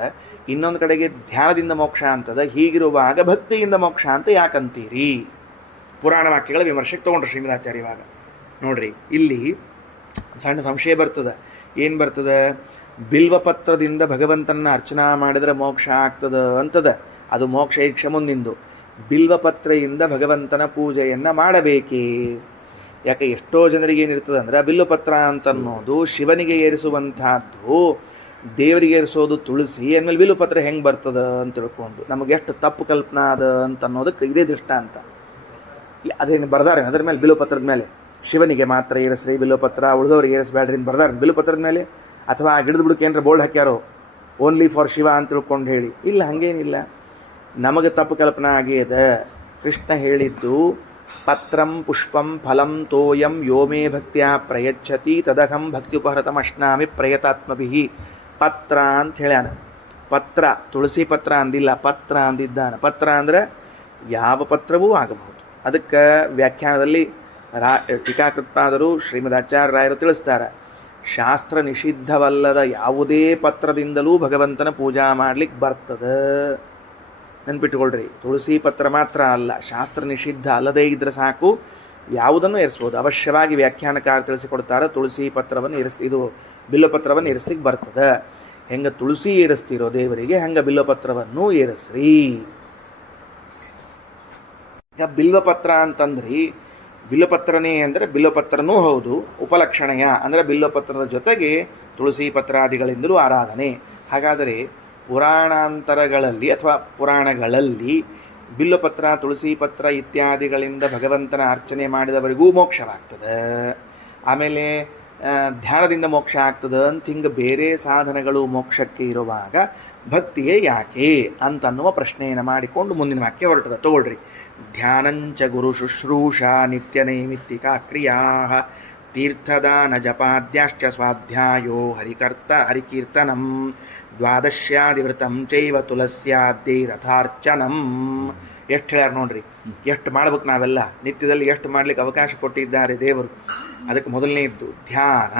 ಇನ್ನೊಂದು ಕಡೆಗೆ ಧ್ಯಾನದಿಂದ ಮೋಕ್ಷ ಅಂತದ. ಹೀಗಿರುವಾಗ ಭಕ್ತಿಯಿಂದ ಮೋಕ್ಷ ಅಂತ ಯಾಕಂತೀರಿ? ಪುರಾಣ ವಾಕ್ಯಗಳ ವಿಮರ್ಶೆಗೆ ತೊಗೊಂಡ್ರು ಶ್ರೀಮದಾಚಾರ್ಯ. ಇವಾಗ ನೋಡ್ರಿ, ಇಲ್ಲಿ ಸಣ್ಣ ಸಂಶಯ ಬರ್ತದೆ. ಏನು ಬರ್ತದೆ? ಬಿಲ್ವಪತ್ರದಿಂದ ಭಗವಂತನ ಅರ್ಚನಾ ಮಾಡಿದರೆ ಮೋಕ್ಷ ಆಗ್ತದ ಅಂತದ. ಅದು ಮೋಕ್ಷ ಈಕ್ಷ ಮುಂದಿಂದು. ಬಿಲ್ವಪತ್ರೆಯಿಂದ ಭಗವಂತನ ಪೂಜೆಯನ್ನು ಮಾಡಬೇಕೇ? ಯಾಕೆ ಎಷ್ಟೋ ಜನರಿಗೆ ಏನಿರ್ತದೆ ಅಂದರೆ, ಬಿಲ್ವಪತ್ರ ಅಂತನ್ನೋದು ಶಿವನಿಗೆ ಏರಿಸುವಂತಹದ್ದು, ದೇವರಿಗೆ ಏರಿಸೋದು ತುಳಸಿ, ಆಮೇಲೆ ಬಿಲ್ವಪತ್ರ ಹೆಂಗೆ ಬರ್ತದ ಅಂತ ತಿಳ್ಕೊಂಡು ನಮಗೆ ಎಷ್ಟು ತಪ್ಪು ಕಲ್ಪನಾ ಅದ ಅಂತ ಅನ್ನೋದಕ್ಕೆ ಇದೇ ದೃಷ್ಟಾಂತ. ಅದೇನು ಬರ್ದಾರೆ ಅದ್ರ ಮೇಲೆ, ಬಿಲ್ವಪತ್ರದ ಮೇಲೆ ಶಿವನಿಗೆ ಮಾತ್ರ ಏರಿಸ್ರಿ ಬಿಲ್ವಪತ್ರ, ಉಳಿದವ್ರಿಗೆ ಏರಿಸಬೇಡ್ರಿ ಅಂತ ಬರ್ದಾರೆ ಬಿಲ್ವಪತ್ರದ ಮೇಲೆ. ಅಥವಾ ಗಿಡದ ಬುಡಕ್ಕೆ ಏನಾರ ಬೋರ್ಡ್ ಹಾಕ್ಯಾರೋ, ಓನ್ಲಿ ಫಾರ್ ಶಿವ ಅಂತ ತಿಳ್ಕೊಂಡು ಹೇಳಿ. ಇಲ್ಲ, ಹಾಗೇನಿಲ್ಲ. ನಮಗೆ ತಪ್ಪು ಕಲ್ಪನಾ ಆಗ್ಯದ. ಕೃಷ್ಣ ಹೇಳಿದ್ದು, ಪತ್ರಂ ಪುಷ್ಪಂ ಫಲಂ ತೋಯಂ ಯೋಮೇ ಭಕ್ತ್ಯಾ ಪ್ರಯಚ್ಛತಿ ತದಹಂ ಭಕ್ತ್ಯುಪಹೃತಂ ಅಶ್ನಾಮಿ ಪ್ರಯತಾತ್ಮಭಿಹಿ. ಪತ್ರ ಅಂತ ಹೇಳ್ಯಾನ. ಪತ್ರ, ತುಳಸಿ ಪತ್ರ ಅಂದಿಲ್ಲ, ಪತ್ರ ಅಂದಿದ್ದಾನೆ. ಪತ್ರ ಅಂದರೆ ಯಾವ ಪತ್ರವೂ ಆಗಬಹುದು. ಅದಕ್ಕೆ ವ್ಯಾಖ್ಯಾನದಲ್ಲಿ ಟೀಕಾಕೃತ್ಪಾದರು ಶ್ರೀಮದಾಚಾರ್ಯರಾಯರು ತಿಳಿಸ್ತಾರೆ, ಶಾಸ್ತ್ರ ನಿಷಿದ್ಧವಲ್ಲದ ಯಾವುದೇ ಪತ್ರದಿಂದಲೂ ಭಗವಂತನ ಪೂಜಾ ಮಾಡ್ಲಿಕ್ಕೆ ಬರ್ತದೆ. ನೆನ್ಪಿಟ್ಕೊಳ್ರಿ, ತುಳಸಿ ಪತ್ರ ಮಾತ್ರ ಅಲ್ಲ, ಶಾಸ್ತ್ರ ನಿಷಿದ್ಧ ಅಲ್ಲದೇ ಇದ್ರೆ ಸಾಕು, ಯಾವುದನ್ನು ಏರಿಸ್ಬೋದು. ಅವಶ್ಯವಾಗಿ ವ್ಯಾಖ್ಯಾನಕಾರ ತಿಳಿಸಿಕೊಡ್ತಾರೆ, ತುಳಸಿ ಪತ್ರವನ್ನು ಇದು ಬಿಲ್ಲಪತ್ರವನ್ನು ಏರಿಸ್ಲಿಕ್ಕೆ ಬರ್ತದೆ. ಹೆಂಗೆ ತುಳಸಿ ಏರಿಸ್ತಿರೋ ದೇವರಿಗೆ, ಹಂಗೆ ಬಿಲ್ಲಪತ್ರವನ್ನು ಏರಿಸ್ರಿ. ಈಗ ಬಿಲ್ವಪತ್ರ ಅಂತಂದ್ರಿ, ಬಿಲ್ಲಪತ್ರನೇ ಅಂದರೆ ಬಿಲ್ಲಪತ್ರನೂ ಹೌದು, ಉಪಲಕ್ಷಣಯ ಅಂದರೆ ಬಿಲ್ಲಪತ್ರದ ಜೊತೆಗೆ ತುಳಸಿ ಪತ್ರಾದಿಗಳಿಂದಲೂ ಆರಾಧನೆ. ಹಾಗಾದರೆ ಪುರಾಣಾಂತರಗಳಲ್ಲಿ ಅಥವಾ ಪುರಾಣಗಳಲ್ಲಿ ಬಿಲ್ಲಪತ್ರ, ತುಳಸಿ ಪತ್ರ ಇತ್ಯಾದಿಗಳಿಂದ ಭಗವಂತನ ಅರ್ಚನೆ ಮಾಡಿದವರಿಗೂ ಮೋಕ್ಷವಾಗ್ತದೆ, ಆಮೇಲೆ ಧ್ಯಾನದಿಂದ ಮೋಕ್ಷ ಆಗ್ತದೆ ಅಂತ ಹಿಂಗೆ ಬೇರೆ ಸಾಧನಗಳು ಮೋಕ್ಷಕ್ಕೆ ಇರುವಾಗ ಭಕ್ತಿಯೇ ಯಾಕೆ ಅಂತನ್ನುವ ಪ್ರಶ್ನೆಯನ್ನು ಮಾಡಿಕೊಂಡು ಮುಂದಿನ ವಾಕ್ಯ ಹೊರಟದ. ತಗೊಳ್ರಿ, ಧ್ಯಾನಂಚ ಗುರು ಶುಶ್ರೂಷಾ ನಿತ್ಯ ನೈಮಿತ್ತಿಕಾ ಕ್ರಿಯಾ ತೀರ್ಥದಾನ ಜಪಾದ್ಯಾಶ್ಚ ಸ್ವಾಧ್ಯಾಯೋ ಹರಿಕೀರ್ತನಂ ದ್ವಾದಶ್ಯಾದಿವೃತಂ ಚೈವ ತುಳಸ್ಯಾದ್ಯೈ ರಥಾರ್ಚನಂ. ಎಷ್ಟು ಹೇಳ್ಯಾರ ನೋಡ್ರಿ, ಎಷ್ಟು ಮಾಡ್ಬೇಕು ನಾವೆಲ್ಲ. ನಿತ್ಯದಲ್ಲಿ ಎಷ್ಟು ಮಾಡ್ಲಿಕ್ಕೆ ಅವಕಾಶ ಕೊಟ್ಟಿದ್ದಾರೆ ದೇವರು. ಅದಕ್ಕೆ ಮೊದಲನೇದ್ದು ಧ್ಯಾನ.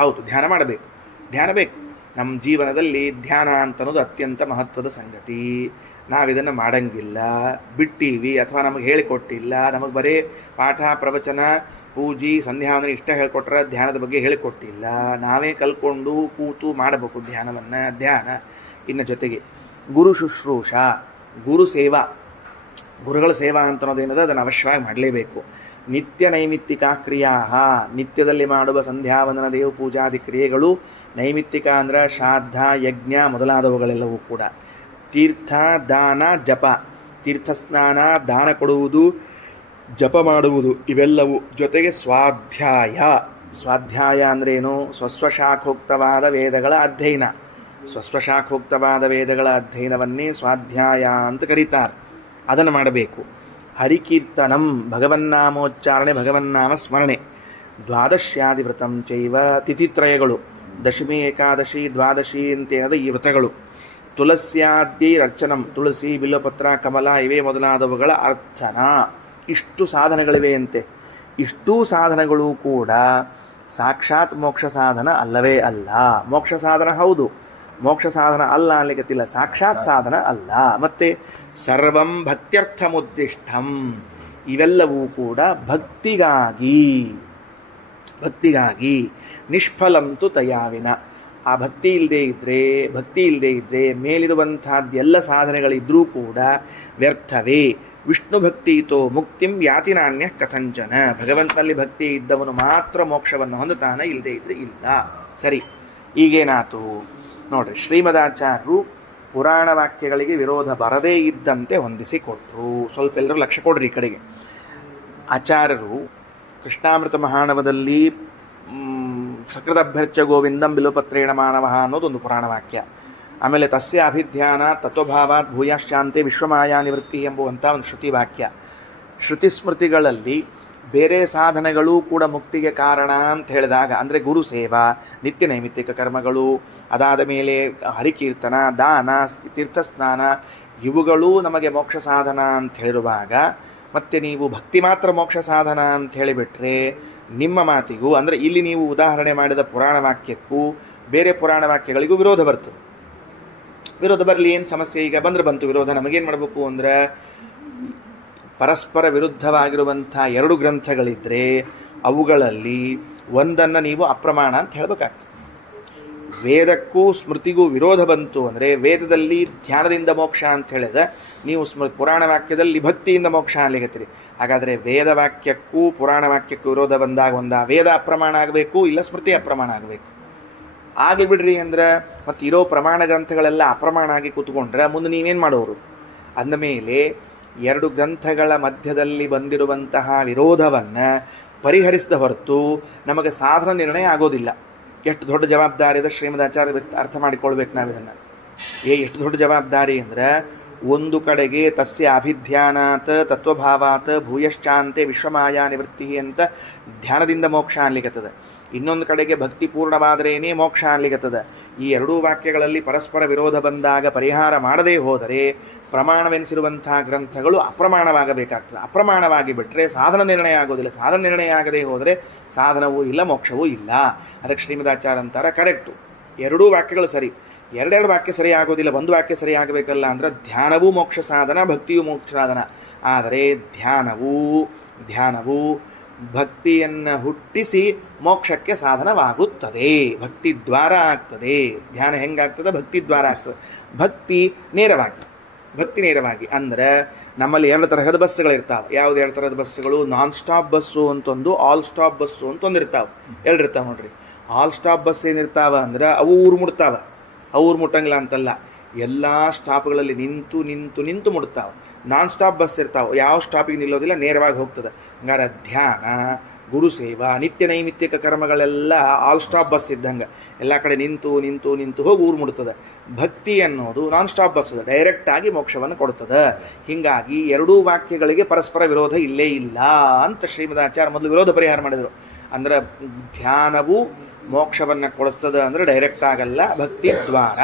ಹೌದು, ಧ್ಯಾನ ಮಾಡಬೇಕು, ಧ್ಯಾನ ಬೇಕು. ನಮ್ಮ ಜೀವನದಲ್ಲಿ ಧ್ಯಾನ ಅಂತನ್ನೋದು ಅತ್ಯಂತ ಮಹತ್ವದ ಸಂಗತಿ. ನಾವಿದನ್ನು ಮಾಡಂಗಿಲ್ಲ, ಬಿಟ್ಟೀವಿ, ಅಥವಾ ನಮಗೆ ಹೇಳಿಕೊಟ್ಟಿಲ್ಲ. ನಮಗೆ ಬರೀ ಪಾಠ ಪ್ರವಚನ ಪೂಜಿ ಸಂಧ್ಯಾವಂದನೆ ಇಷ್ಟ ಹೇಳಿಕೊಟ್ರೆ ಧ್ಯಾನದ ಬಗ್ಗೆ ಹೇಳಿಕೊಟ್ಟಿಲ್ಲ. ನಾವೇ ಕಲ್ಕೊಂಡು ಕೂತು ಮಾಡಬೇಕು ಧ್ಯಾನವನ್ನು. ಧ್ಯಾನ ಇನ್ನು ಜೊತೆಗೆ ಗುರು ಶುಶ್ರೂಷ, ಗುರು ಸೇವಾ, ಗುರುಗಳ ಸೇವಾ ಅಂತ ಅನ್ನೋದೇನದ ಅದನ್ನು ಅವಶ್ಯವಾಗಿ ಮಾಡಲೇಬೇಕು. ನಿತ್ಯ ನೈಮಿತ್ತಿಕ ಕ್ರಿಯಾ, ನಿತ್ಯದಲ್ಲಿ ಮಾಡುವ ಸಂಧ್ಯಾವಂದನ ದೇವ ಪೂಜಾದಿ ಕ್ರಿಯೆಗಳು. ನೈಮಿತ್ತಿಕ ಅಂದರೆ ಶ್ರಾದ್ದ ಯಜ್ಞ ಮೊದಲಾದವುಗಳೆಲ್ಲವೂ ಕೂಡ. ತೀರ್ಥ ದಾನ ಜಪ, ತೀರ್ಥಸ್ನಾನ, ದಾನ ಕೊಡುವುದು, ಜಪ ಮಾಡುವುದು, ಇವೆಲ್ಲವೂ. ಜೊತೆಗೆ ಸ್ವಾಧ್ಯಾಯ. ಸ್ವಾಧ್ಯಾಯ ಅಂದ್ರೇನು? ಸ್ವಸ್ವಶಾಖೋಕ್ತವಾದ ವೇದಗಳ ಅಧ್ಯಯನ. ಸ್ವಸ್ವಶಾಖೋಕ್ತವಾದ ವೇದಗಳ ಅಧ್ಯಯನವನ್ನೇ ಸ್ವಾಧ್ಯಾಯ ಅಂತ ಕರೀತಾರೆ. ಅದನ್ನು ಮಾಡಬೇಕು. ಹರಿಕೀರ್ತನಂ, ಭಗವನ್ನಾಮೋಚ್ಚಾರಣೆ, ಭಗವನ್ನಾಮ ಸ್ಮರಣೆ. ದ್ವಾದಶ್ಯಾದಿವ್ರತಂ ಚೈವ, ತಿಥಿತ್ರಯಗಳು, ದಶಮಿ, ಏಕಾದಶಿ, ದ್ವಾದಶಿ ಅಂತೇನದ ಈ ವ್ರತಗಳು. ತುಳಸ್ಯಾದ್ಯೈ ಅರ್ಚನಂ, ತುಳಸಿ, ಬಿಲ್ಲಪತ್ರ, ಕಮಲ ಇವೇ ಮೊದಲಾದವುಗಳ ಅರ್ಚನ. ಇಷ್ಟು ಸಾಧನಗಳಿವೆ ಅಂತೆ. ಇಷ್ಟೂ ಸಾಧನಗಳು ಕೂಡ ಸಾಕ್ಷಾತ್ ಮೋಕ್ಷ ಸಾಧನ ಅಲ್ಲವೇ ಅಲ್ಲ. ಮೋಕ್ಷ ಸಾಧನ ಹೌದು, ಮೋಕ್ಷ ಸಾಧನ ಅಲ್ಲ ಅನ್ಲಿಕ್ಕತ್ತಿಲ್ಲ, ಸಾಕ್ಷಾತ್ ಸಾಧನ ಅಲ್ಲ. ಮತ್ತೆ ಸರ್ವಂ ಭಕ್ತ್ಯರ್ಥಮುದ್ದಿಷ್ಟಂ, ಇವೆಲ್ಲವೂ ಕೂಡ ಭಕ್ತಿಗಾಗಿ. ಭಕ್ತಿಗಾಗಿ ನಿಷ್ಫಲಂತು ತಯಾವಿನ. ಆ ಭಕ್ತಿ ಇಲ್ಲದೆ ಇದ್ದರೆ ಮೇಲಿರುವಂತಹದ್ದೆಲ್ಲ ಸಾಧನೆಗಳಿದ್ರೂ ಕೂಡ ವ್ಯರ್ಥವೇ. ವಿಷ್ಣು ಭಕ್ತಿತೋ ಮುಕ್ತಿಂ ಯಾತಿ ನಾಣ್ಯ ಕಥಂಚನ. ಭಗವಂತನಲ್ಲಿ ಭಕ್ತಿ ಇದ್ದವನು ಮಾತ್ರ ಮೋಕ್ಷವನ್ನು ಹೊಂದುತ್ತಾನೆ, ಇಲ್ಲದೆ ಇದ್ರೆ ಇಲ್ಲ. ಸರಿ, ಈಗೇನಾತು ನೋಡ್ರಿ, ಶ್ರೀಮದಾಚಾರ್ಯರು ಪುರಾಣ ವಾಕ್ಯಗಳಿಗೆ ವಿರೋಧ ಬರದೇ ಇದ್ದಂತೆ ಹೊಂದಿಸಿಕೊಟ್ರು. ಸ್ವಲ್ಪ ಎಲ್ಲರೂ ಲಕ್ಷ್ಯ ಕೊಡ್ರಿ ಈ ಕಡೆಗೆ. ಆಚಾರ್ಯರು ಕೃಷ್ಣಾಮೃತ ಮಹಾಣವದಲ್ಲಿ ಸಕೃದಭ್ಯರ್ಚ ಗೋವಿಂದಂ ಬಿಲುಪತ್ರೇಣ ಮಾನವ ಅನ್ನೋದೊಂದು ಪುರಾಣ ವಾಕ್ಯ. ಆಮೇಲೆ ತಸ್ಯ ಅಭಿಧ್ಯಾನ ತತ್ವಭಾವಾತ್ ಭೂಯಾಶ್ಚಾಂತೆ ವಿಶ್ವಮಾಯಾ ನಿವೃತ್ತಿ ಎಂಬುವಂಥ ಒಂದು ಶ್ರುತಿ ವಾಕ್ಯ. ಶ್ರುತಿ ಸ್ಮೃತಿಗಳಲ್ಲಿ ಬೇರೆ ಸಾಧನೆಗಳು ಕೂಡ ಮುಕ್ತಿಗೆ ಕಾರಣ ಅಂತ ಹೇಳಿದಾಗ, ಅಂದರೆ ಗುರು ಸೇವಾ, ನಿತ್ಯ ನೈಮಿತ್ತಿಕ ಕರ್ಮಗಳು, ಅದಾದ ಮೇಲೆ ಹರಿಕೀರ್ತನ, ದಾನ, ತೀರ್ಥಸ್ನಾನ ಇವುಗಳೂ ನಮಗೆ ಮೋಕ್ಷ ಸಾಧನ ಅಂತ ಹೇಳಿರುವಾಗ, ಮತ್ತು ನೀವು ಭಕ್ತಿ ಮಾತ್ರ ಮೋಕ್ಷ ಸಾಧನ ಅಂತ ಹೇಳಿಬಿಟ್ರೆ ನಿಮ್ಮ ಮಾತಿಗೂ, ಅಂದರೆ ಇಲ್ಲಿ ನೀವು ಉದಾಹರಣೆ ಮಾಡಿದ ಪುರಾಣ ವಾಕ್ಯಕ್ಕೂ ಬೇರೆ ಪುರಾಣ ವಾಕ್ಯಗಳಿಗೂ ವಿರೋಧ ಬರ್ತದೆ. ವಿರೋಧ ಬರಲಿ, ಏನು ಸಮಸ್ಯೆ? ಈಗ ಬಂತು ವಿರೋಧ. ನಮಗೇನು ಮಾಡಬೇಕು ಅಂದರೆ, ಪರಸ್ಪರ ವಿರುದ್ಧವಾಗಿರುವಂಥ ಎರಡು ಗ್ರಂಥಗಳಿದ್ದರೆ ಅವುಗಳಲ್ಲಿ ಒಂದನ್ನು ನೀವು ಅಪ್ರಮಾಣ ಅಂತ ಹೇಳಬೇಕಾಗ್ತದೆ. ವೇದಕ್ಕೂ ಸ್ಮೃತಿಗೂ ವಿರೋಧ ಬಂತು ಅಂದರೆ, ವೇದದಲ್ಲಿ ಧ್ಯಾನದಿಂದ ಮೋಕ್ಷ ಅಂತ ಹೇಳಿದ್ರೆ ನೀವು ಪುರಾಣ ವಾಕ್ಯದಲ್ಲಿ ಭಕ್ತಿಯಿಂದ ಮೋಕ್ಷ ಅನ್ಲಿಗತ್ತೀರಿ. ಹಾಗಾದರೆ ವೇದ ವಾಕ್ಯಕ್ಕೂ ಪುರಾಣ ವಾಕ್ಯಕ್ಕೂ ವಿರೋಧ ಬಂದಾಗ ವೇದ ಅಪ್ರಮಾಣ ಆಗಬೇಕು, ಇಲ್ಲ ಸ್ಮೃತಿ ಅಪ್ರಮಾಣ ಆಗಬೇಕು. ಆಗಲಿ ಬಿಡ್ರಿ ಅಂದ್ರೆ ಮತ್ತು ಇರೋ ಪ್ರಮಾಣ ಗ್ರಂಥಗಳೆಲ್ಲ ಅಪ್ರಮಾಣ ಆಗಿ ಕೂತ್ಕೊಂಡ್ರೆ ಮುಂದೆ ನೀವೇನು ಮಾಡೋರು? ಅಂದಮೇಲೆ ಎರಡು ಗ್ರಂಥಗಳ ಮಧ್ಯದಲ್ಲಿ ಬಂದಿರುವಂತಹ ವಿರೋಧವನ್ನು ಪರಿಹರಿಸಿದ ಹೊರತು ನಮಗೆ ಸಾಧನ ನಿರ್ಣಯ ಆಗೋದಿಲ್ಲ. ಎಷ್ಟು ದೊಡ್ಡ ಜವಾಬ್ದಾರಿ ಇದೆ ಶ್ರೀಮದಾಚಾರ್ಯ ಅರ್ಥ ಮಾಡಿಕೊಳ್ಬೇಕು ನಾವು ಇದನ್ನು. ಎಷ್ಟು ದೊಡ್ಡ ಜವಾಬ್ದಾರಿ ಅಂದರೆ, ಒಂದು ಕಡೆಗೆ ತಸ್ಯ ಅಭಿಧ್ಯಾನಾತ್ ತತ್ವಭಾವಾತ್ ಭೂಯಶ್ಚಾಂತೆ ವಿಶ್ವಮಾಯಾ ನಿವೃತ್ತಿ ಅಂತ ಧ್ಯಾನದಿಂದ ಮೋಕ್ಷ ಅನ್ಲಿಕ್ಕತ್ತದೆ. ಇನ್ನೊಂದು ಕಡೆಗೆ ಭಕ್ತಿ ಪೂರ್ಣವಾದರೇನೇ ಮೋಕ್ಷ ಅನ್ಲಿಕ್ಕತ್ತದೆ. ಈ ಎರಡೂ ವಾಕ್ಯಗಳಲ್ಲಿ ಪರಸ್ಪರ ವಿರೋಧ ಬಂದಾಗ ಪರಿಹಾರ ಮಾಡದೇ ಹೋದರೆ ಪ್ರಮಾಣವೆನಿಸಿರುವಂಥ ಗ್ರಂಥಗಳು ಅಪ್ರಮಾಣವಾಗಬೇಕಾಗ್ತದೆ. ಅಪ್ರಮಾಣವಾಗಿ ಬಿಟ್ಟರೆ ಸಾಧನ ನಿರ್ಣಯ ಆಗೋದಿಲ್ಲ. ಸಾಧನ ನಿರ್ಣಯ ಆಗದೇ ಹೋದರೆ ಸಾಧನವೂ ಇಲ್ಲ, ಮೋಕ್ಷವೂ ಇಲ್ಲ. ಅದಕ್ಕೆ ಶ್ರೀಮದಾಚಾರ್ಯ ಅಂತಾರೆ, ಕರೆಕ್ಟು, ಎರಡೂ ವಾಕ್ಯಗಳು ಸರಿ. ಎರಡೆರಡು ವಾಕ್ಯ ಸರಿ ಆಗೋದಿಲ್ಲ, ಒಂದು ವಾಕ್ಯ ಸರಿ ಆಗಬೇಕಲ್ಲ. ಅಂದರೆ ಧ್ಯಾನವೂ ಮೋಕ್ಷ ಸಾಧನ, ಭಕ್ತಿಯೂ ಮೋಕ್ಷ ಸಾಧನ. ಆದರೆ ಧ್ಯಾನವು ಭಕ್ತಿಯನ್ನು ಹುಟ್ಟಿಸಿ ಮೋಕ್ಷಕ್ಕೆ ಸಾಧನವಾಗುತ್ತದೆ, ಭಕ್ತಿ ದ್ವಾರ ಆಗ್ತದೆ. ಧ್ಯಾನ ಹೆಂಗಾಗ್ತದೆ? ಭಕ್ತಿ ದ್ವಾರ ಆಗ್ತದೆ. ಭಕ್ತಿ ನೇರವಾಗಿ ಅಂದರೆ ನಮ್ಮಲ್ಲಿ ಎರಡು ತರಹದ ಬಸ್ಸುಗಳಿರ್ತಾವೆ. ಯಾವುದು ಎರಡು ತರಹದ ಬಸ್ಸುಗಳು? ನಾನ್ ಸ್ಟಾಪ್ ಬಸ್ಸು ಅಂತೊಂದು, ಆಲ್ ಸ್ಟಾಪ್ ಬಸ್ಸು ಅಂತ ಒಂದು ಇರ್ತಾವೆ. ಎರಡು ಇರ್ತಾವೆ ನೋಡ್ರಿ. ಆಲ್ ಸ್ಟಾಪ್ ಬಸ್ ಏನಿರ್ತಾವ ಅಂದ್ರೆ ಅವು ಊರು ಮುಟ್ತಾವೆ. ಊರು ಮುಟ್ಟಂಗಿಲ್ಲ ಅಂತಲ್ಲ, ಎಲ್ಲ ಸ್ಟಾಪ್ಗಳಲ್ಲಿ ನಿಂತು ಮುಟ್ತಾವೆ. ನಾನ್ ಸ್ಟಾಪ್ ಬಸ್ ಇರ್ತಾವೆ, ಯಾವ ಸ್ಟಾಪಿಗೆ ನಿಲ್ಲೋದಿಲ್ಲ, ನೇರವಾಗಿ ಹೋಗ್ತದೆ. ಹಂಗಾರೆ ಧ್ಯಾನ, ಗುರು ಸೇವಾ, ನಿತ್ಯ ನೈಮಿತ್ತಿಕ ಕರ್ಮಗಳೆಲ್ಲ ಆಲ್ ಸ್ಟಾಪ್ ಬಸ್ ಇದ್ದಂಗೆ ಎಲ್ಲ ಕಡೆ ನಿಂತು ಹೋಗಿ ಊರು ಮುಡ್ತದೆ. ಭಕ್ತಿ ಅನ್ನೋದು ನಾನ್ ಸ್ಟಾಪ್ ಬಸ್, ಡೈರೆಕ್ಟಾಗಿ ಮೋಕ್ಷವನ್ನು ಕೊಡ್ತದೆ. ಹೀಗಾಗಿ ಎರಡೂ ವಾಕ್ಯಗಳಿಗೆ ಪರಸ್ಪರ ವಿರೋಧ ಇಲ್ಲೇ ಇಲ್ಲ ಅಂತ ಶ್ರೀಮದಾಚಾರ್ಯ ಮೊದಲು ವಿರೋಧ ಪರಿಹಾರ ಮಾಡಿದರು. ಅಂದ್ರೆ ಧ್ಯಾನವು ಮೋಕ್ಷವನ್ನು ಕೊಡಿಸ್ತದೆ ಅಂದರೆ ಡೈರೆಕ್ಟ್ ಆಗಲ್ಲ, ಭಕ್ತಿ ದ್ವಾರ.